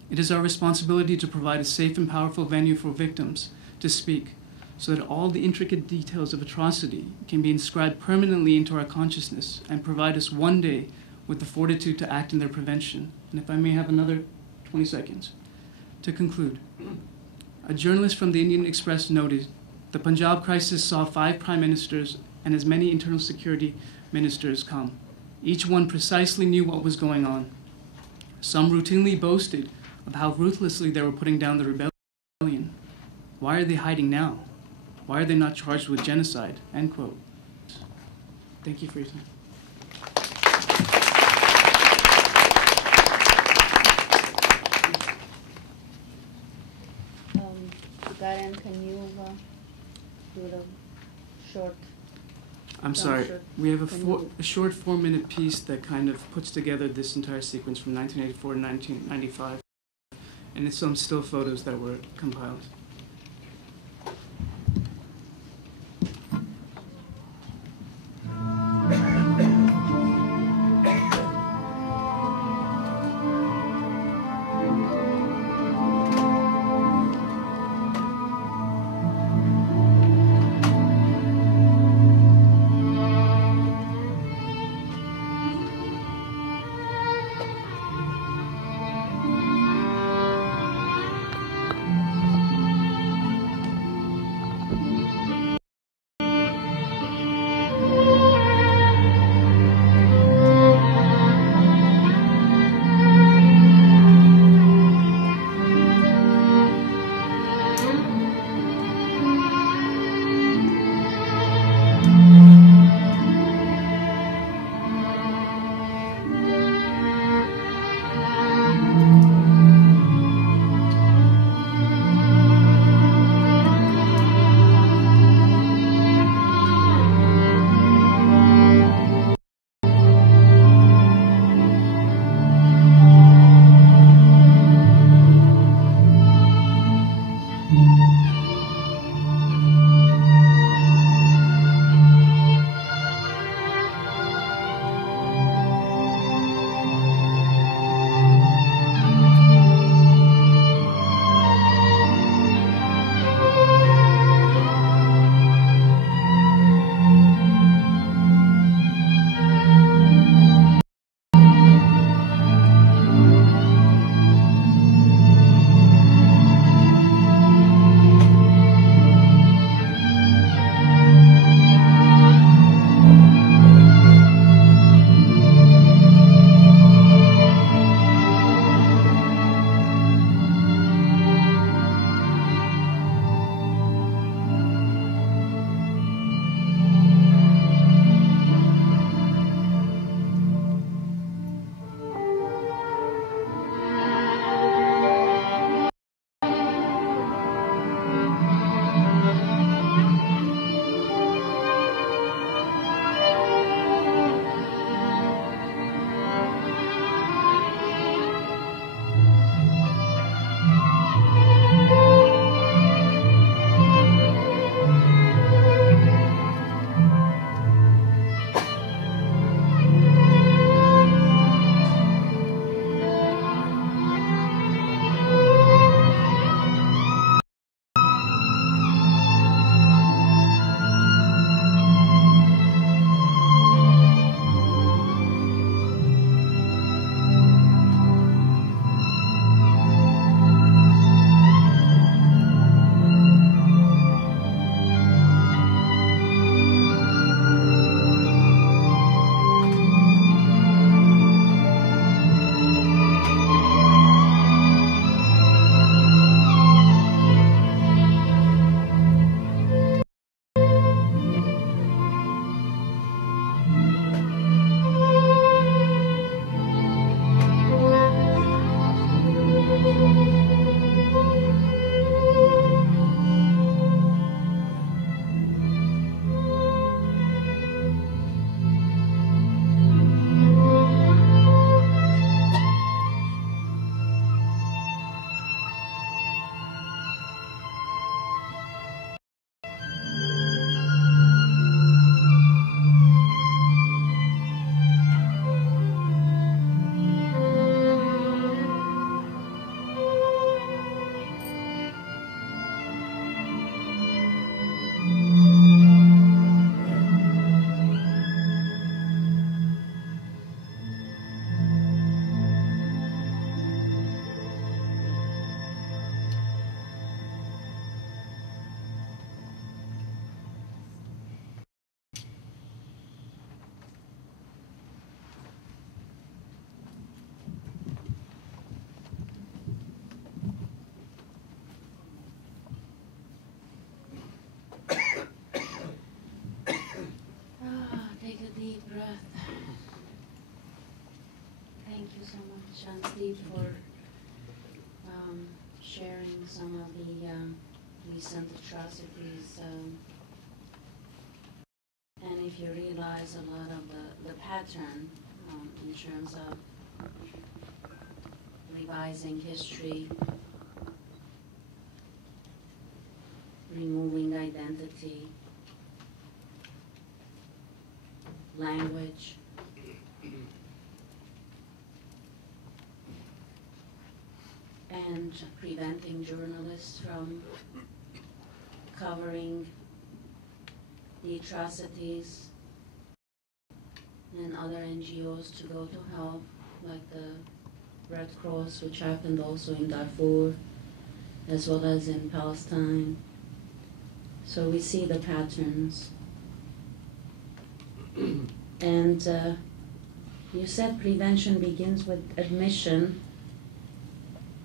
it is our responsibility to provide a safe and powerful venue for victims to speak, so that all the intricate details of atrocity can be inscribed permanently into our consciousness and provide us one day with the fortitude to act in their prevention. And if I may have another 20 seconds. To conclude, a journalist from the Indian Express noted, the Punjab crisis saw 5 prime ministers and as many internal security ministers come. Each one precisely knew what was going on. Some routinely boasted of how ruthlessly they were putting down the rebellion. Why are they hiding now? Why are they not charged with genocide? End quote. Thank you for your time. Karen, can you do the short? I'm sorry. We have a short 4-minute piece that kind of puts together this entire sequence from 1984 to 1995, and it's some still photos that were compiled. Steve, for sharing some of the recent atrocities. And if you realize a lot of the pattern in terms of revising history, removing identity, language, and preventing journalists from covering the atrocities, and other NGOs to go to help, like the Red Cross, which happened also in Darfur, as well as in Palestine. So we see the patterns. And you said prevention begins with admission,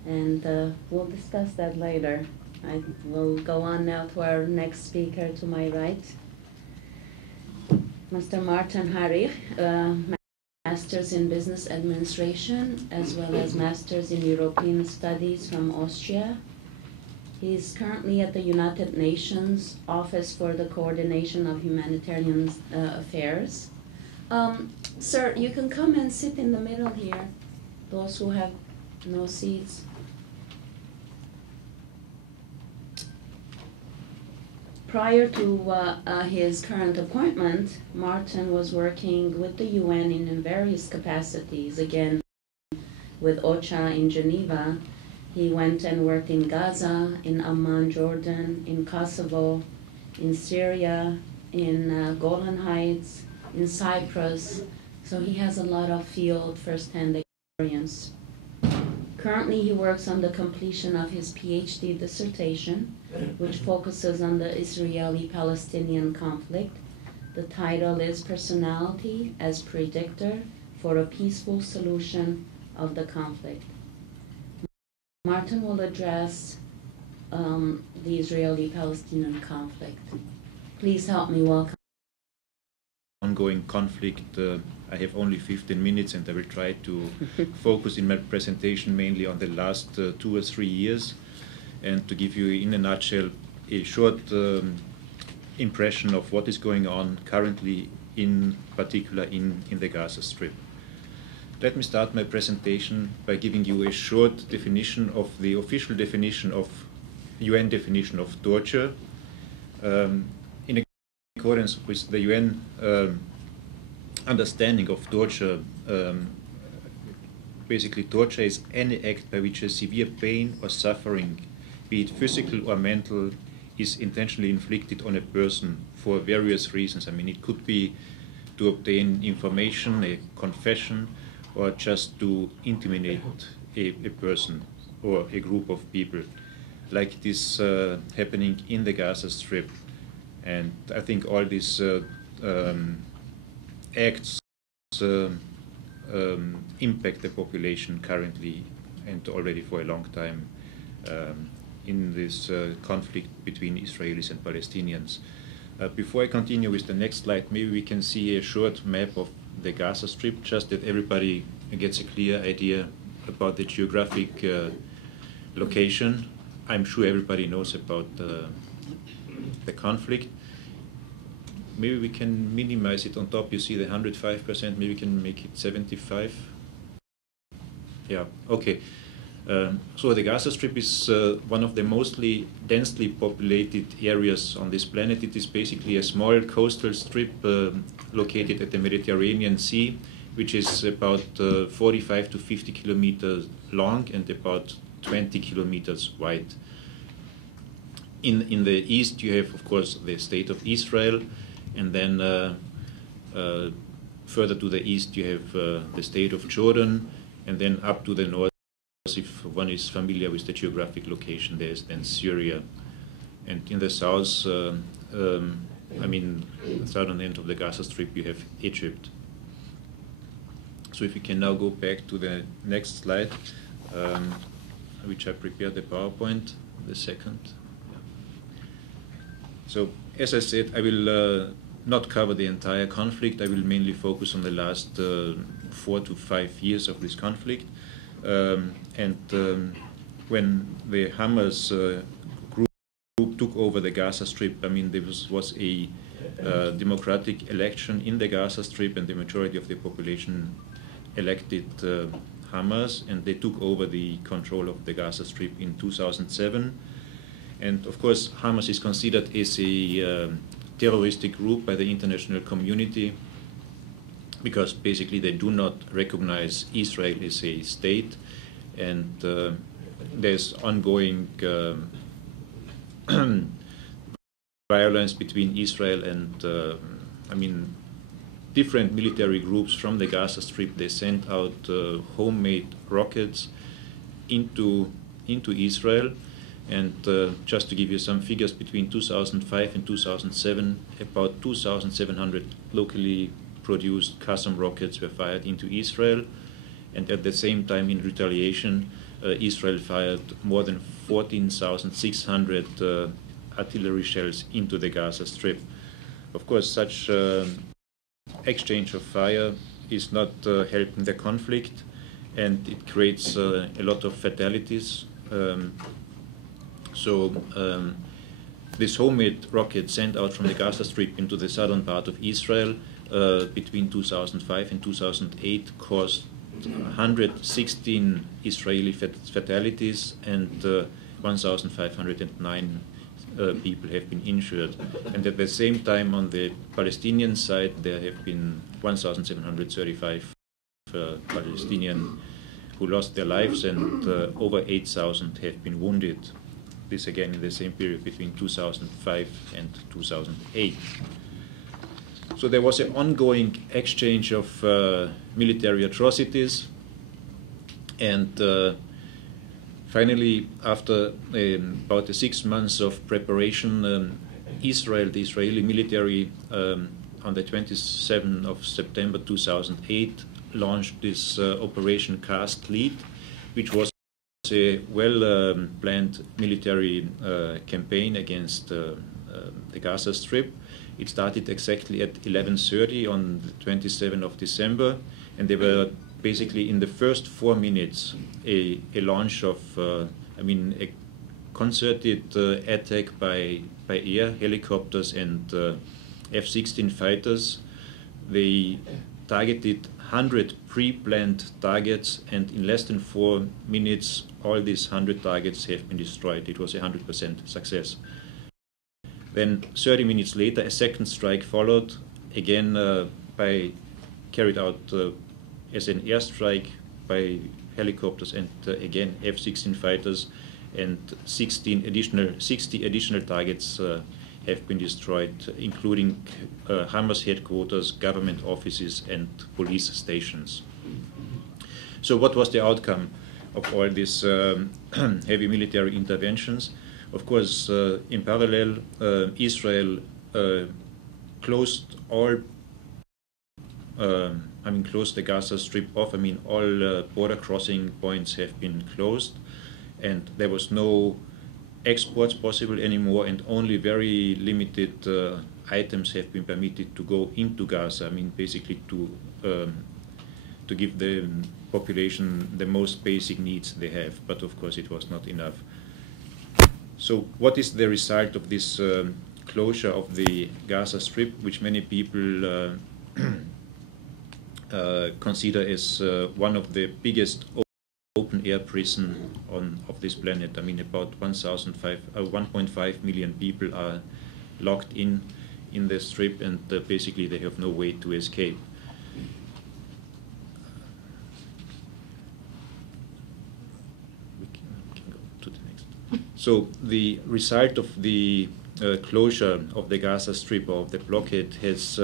and we'll discuss that later. I will go on now to our next speaker to my right, Mr. Martin Harich, Masters in Business Administration, as well as Masters in European Studies from Austria. He's currently at the United Nations Office for the Coordination of Humanitarian Affairs. Sir, you can come and sit in the middle here, those who have no seats. Prior to his current appointment, Martin was working with the UN in various capacities. Again, with OCHA in Geneva, he went and worked in Gaza, in Amman, Jordan, in Kosovo, in Syria, in Golan Heights, in Cyprus. So he has a lot of field first-hand experience. Currently, he works on the completion of his PhD dissertation, which focuses on the Israeli-Palestinian conflict. The title is Personality as Predictor for a Peaceful Solution of the Conflict. Martin will address the Israeli-Palestinian conflict. Please help me welcome. Ongoing conflict. I have only 15 minutes, and I will try to focus in my presentation mainly on the last 2 or 3 years, and to give you in a nutshell a short impression of what is going on currently, in particular in the Gaza Strip. Let me start my presentation by giving you a short definition of the official definition of UN definition of torture. In accordance with the UN understanding of torture, basically torture is any act by which a severe pain or suffering, be it physical or mental, is intentionally inflicted on a person for various reasons. I mean, it could be to obtain information, a confession, or just to intimidate a person or a group of people, like this happening in the Gaza Strip. And I think all these acts impact the population currently and already for a long time in this conflict between Israelis and Palestinians. Before I continue with the next slide, maybe we can see a short map of the Gaza Strip, just that everybody gets a clear idea about the geographic location. I'm sure everybody knows about the conflict. Maybe we can minimize it on top. You see the 105%, maybe we can make it 75. Yeah, okay. So the Gaza Strip is one of the mostly densely populated areas on this planet. It is basically a small coastal strip located at the Mediterranean Sea, which is about 45 to 50 kilometers long and about 20 kilometers wide. In the east, you have, of course, the state of Israel, and then further to the east, you have the state of Jordan, and then up to the north, if one is familiar with the geographic location, there is then Syria. And in the south, I mean, the southern end of the Gaza Strip, you have Egypt. So if we can now go back to the next slide, which I prepared the PowerPoint, the second. So, as I said, I will not cover the entire conflict. I will mainly focus on the last 4 to 5 years of this conflict. When the Hamas group took over the Gaza Strip, I mean, there was a democratic election in the Gaza Strip, and the majority of the population elected Hamas, and they took over the control of the Gaza Strip in 2007. And of course, Hamas is considered as a terroristic group by the international community, because basically they do not recognize Israel as a state, and there's ongoing violence between Israel and, I mean, different military groups from the Gaza Strip. They sent out homemade rockets into Israel. And just to give you some figures, between 2005 and 2007, about 2,700 locally produced Qassam rockets were fired into Israel. And at the same time, in retaliation, Israel fired more than 14,600 artillery shells into the Gaza Strip. Of course, such exchange of fire is not helping the conflict, and it creates a lot of fatalities. This homemade rocket sent out from the Gaza Strip into the southern part of Israel between 2005 and 2008 caused 116 Israeli fatalities, and 1,509 people have been injured. And at the same time, on the Palestinian side, there have been 1,735 Palestinians who lost their lives, and over 8,000 have been wounded. This again in the same period between 2005 and 2008. So there was an ongoing exchange of military atrocities, and finally, after about 6 months of preparation, the Israeli military, on the 27th of September 2008, launched this Operation Cast Lead, which was a well-planned military campaign against the Gaza Strip. It started exactly at 11:30 on the 27th of December, and they were basically in the first 4 minutes a launch of, a concerted attack by air, helicopters and F-16 fighters. They targeted 100 pre-planned targets, and in less than 4 minutes, all these 100 targets have been destroyed. It was a 100% success. Then 30 minutes later, a second strike followed, again carried out as an airstrike by helicopters and again F-16 fighters, and 60 additional targets have been destroyed, including Hamas headquarters, government offices, and police stations. So what was the outcome of all these heavy military interventions? Of course, in parallel, Israel closed closed the Gaza Strip off. All border crossing points have been closed, and there was no exports possible anymore, and only very limited items have been permitted to go into Gaza. Basically to give the population the most basic needs they have, but of course it was not enough. So what is the result of this closure of the Gaza Strip, which many people consider as one of the biggest open-air prison of this planet? About 1.5 million people are locked in the Strip, and basically they have no way to escape. We can go to the next. So the result of the closure of the Gaza Strip, or of the blockade, has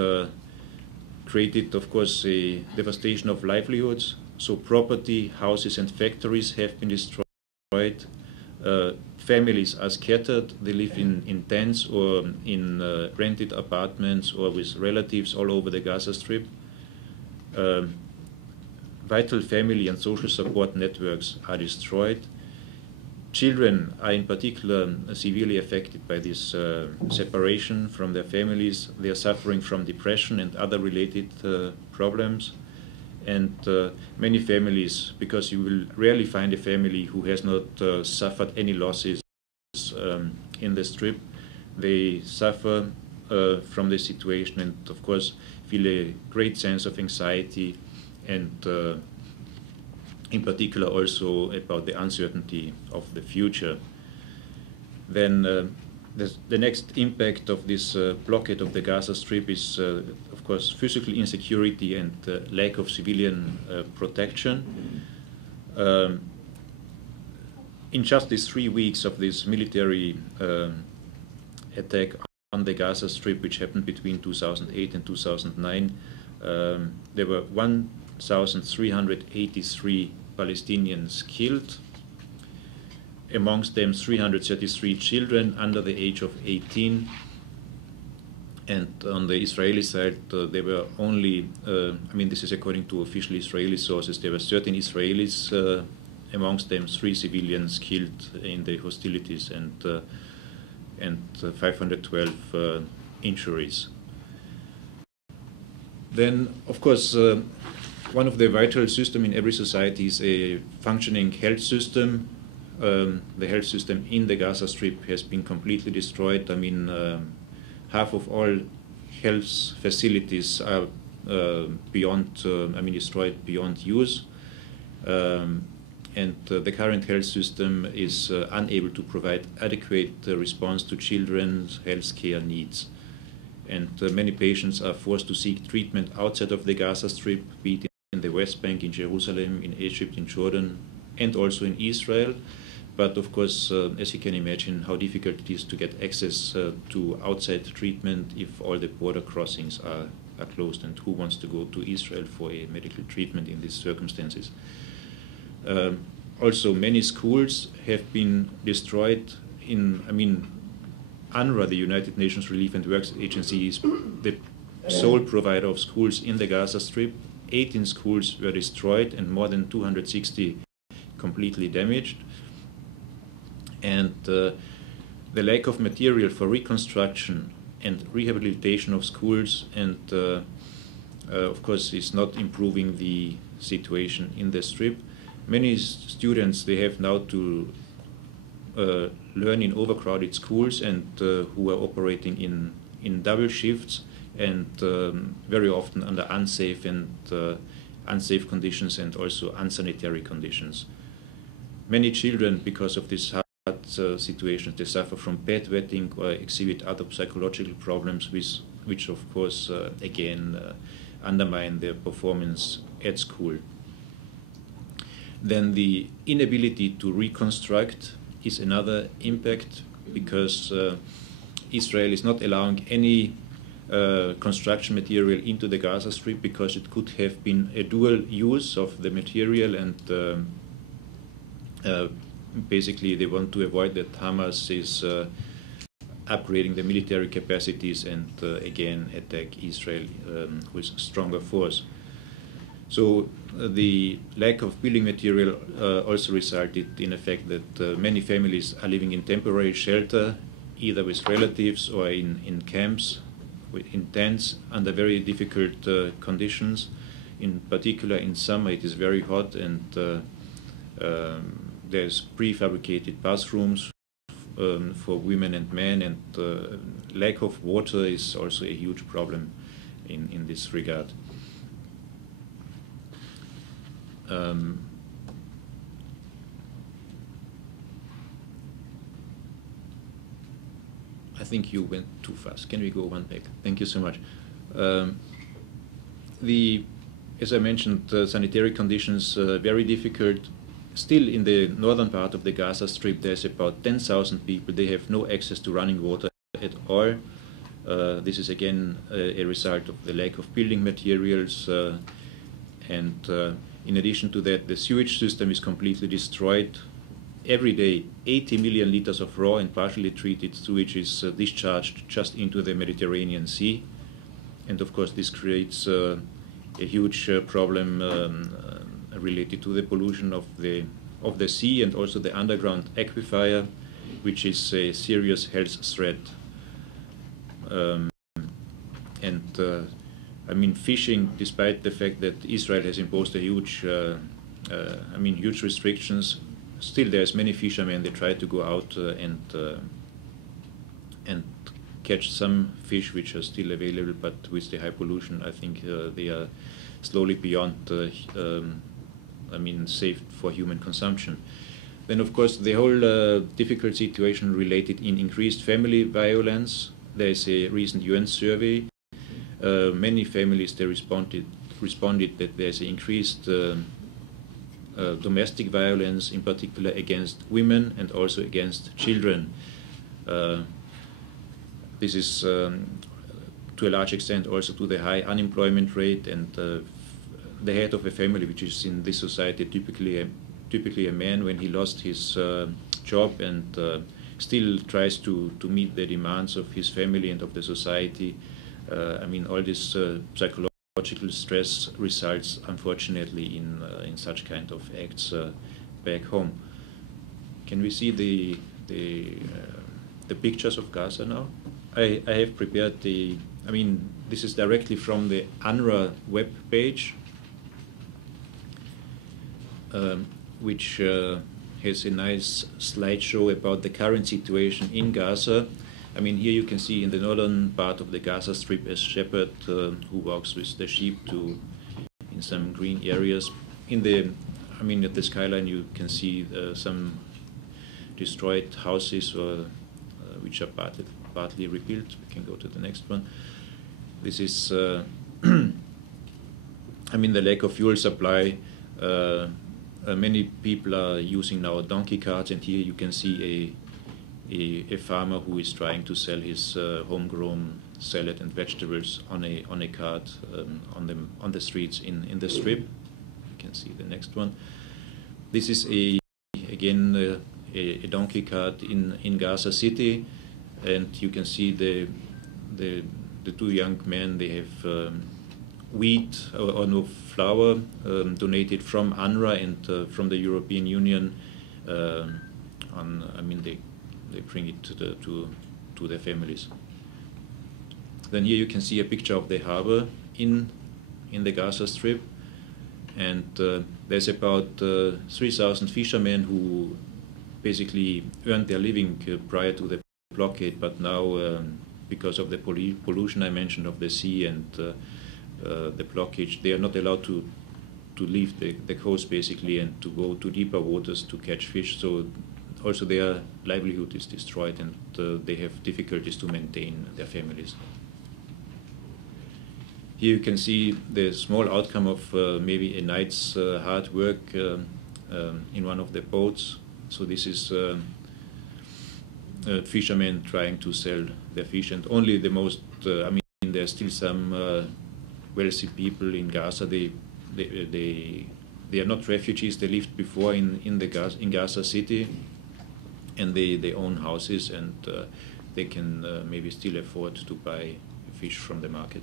created, of course, a devastation of livelihoods. So property, houses and factories have been destroyed. Families are scattered. They live in tents or in rented apartments or with relatives all over the Gaza Strip. Vital family and social support networks are destroyed. Children are in particular severely affected by this separation from their families. They are suffering from depression and other related problems. and many families, because you will rarely find a family who has not suffered any losses in the Strip. They suffer from the situation and, of course, feel a great sense of anxiety and in particular also about the uncertainty of the future. Then the next impact of this blockade of the Gaza Strip is, of course, physical insecurity and lack of civilian protection. In just these 3 weeks of this military attack on the Gaza Strip, which happened between 2008 and 2009, there were 1,383 Palestinians killed, amongst them 333 children under the age of 18. And on the Israeli side, there were only, this is according to official Israeli sources, there were 13 Israelis, amongst them 3 civilians killed in the hostilities and 512 injuries. Then, of course, one of the vital systems in every society is a functioning health system. The health system in the Gaza Strip has been completely destroyed. Half of all health facilities are destroyed beyond use. And the current health system is unable to provide adequate response to children's health care needs. And many patients are forced to seek treatment outside of the Gaza Strip, be it in the West Bank, in Jerusalem, in Egypt, in Jordan, and also in Israel. But of course, as you can imagine, how difficult it is to get access to outside treatment if all the border crossings are closed, and who wants to go to Israel for a medical treatment in these circumstances. Also, many schools have been destroyed. UNRWA, the United Nations Relief and Works Agency, is the sole provider of schools in the Gaza Strip. 18 schools were destroyed and more than 260 completely damaged. And the lack of material for reconstruction and rehabilitation of schools, and of course, is not improving the situation in the Strip. Many students, they have now to learn in overcrowded schools and who are operating in double shifts and very often under unsafe conditions and also unsanitary conditions. Many children, because of this hard situations, they suffer from bedwetting or exhibit other psychological problems, which of course again undermine their performance at school. Then the inability to reconstruct is another impact, because Israel is not allowing any construction material into the Gaza Strip, because it could have been a dual use of the material, and basically they want to avoid that Hamas is upgrading the military capacities and again attack Israel with stronger force. So the lack of building material also resulted in the fact that many families are living in temporary shelter, either with relatives or in camps, in tents, under very difficult conditions. In particular, in summer it is very hot, and there's prefabricated bathrooms for women and men, and lack of water is also a huge problem in this regard. I think you went too fast. Can we go one back? Thank you so much. As I mentioned, sanitary conditions very difficult. Still, in the northern part of the Gaza Strip, there's about 10,000 people. They have no access to running water at all. This is again a result of the lack of building materials, and in addition to that, the sewage system is completely destroyed. Every day, 80 million liters of raw and partially treated sewage is discharged just into the Mediterranean Sea. And of course, this creates a huge problem related to the pollution of the sea, and also the underground aquifer, which is a serious health threat. I mean, fishing, despite the fact that Israel has imposed a huge, huge restrictions, still there's many fishermen. They try to go out and catch some fish which are still available, but with the high pollution, I think they are slowly beyond, safe for human consumption. Then, of course, the whole difficult situation related in increased family violence. There is a recent UN survey. Many families they responded that there's increased domestic violence, in particular against women and also against children. This is to a large extent also to the high unemployment rate, and the head of a family, which is in this society typically a man, when he lost his job and still tries to meet the demands of his family and of the society. All this psychological stress results, unfortunately, in such kind of acts back home. Can we see the pictures of Gaza now? I have prepared this is directly from the UNRWA web page, which has a nice slideshow about the current situation in Gaza. Here you can see in the northern part of the Gaza Strip a shepherd who walks with the sheep in some green areas. At the skyline you can see some destroyed houses which are partly rebuilt. We can go to the next one. This is, the lack of fuel supply. Many people are using now donkey carts, and here you can see a farmer who is trying to sell his homegrown salad and vegetables on a cart on the streets in the strip. You can see the next one. This is again a donkey cart in Gaza City, and you can see the two young men. They have wheat or no flour donated from UNRWA and from the European Union. They bring it to their families. Then here you can see a picture of the harbor in the Gaza Strip, and there's about 3,000 fishermen who basically earned their living prior to the blockade, but now because of the pollution I mentioned of the sea and the blockage, they are not allowed to leave the coast basically and to go to deeper waters to catch fish. So also their livelihood is destroyed, and they have difficulties to maintain their families. Here you can see the small outcome of maybe a night's hard work in one of the boats. So this is fishermen trying to sell their fish, and only the most, there are still some wealthy people in Gaza. They are not refugees. They lived before in Gaza City, and they own houses, and they can maybe still afford to buy fish from the market.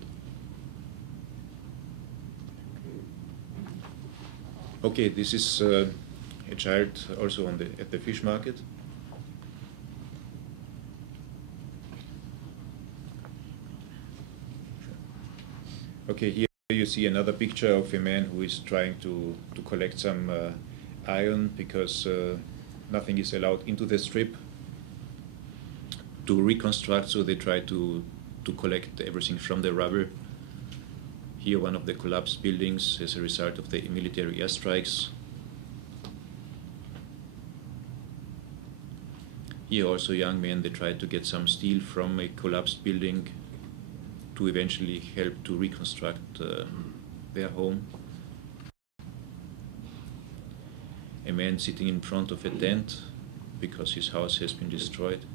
Okay, this is a child also at the fish market. Okay, here you see another picture of a man who is trying to collect some iron, because nothing is allowed into the strip to reconstruct, so they try to collect everything from the rubble. Here one of the collapsed buildings as a result of the military airstrikes. Here also young men, they try to get some steel from a collapsed building to eventually help to reconstruct their home. A man sitting in front of a tent because his house has been destroyed.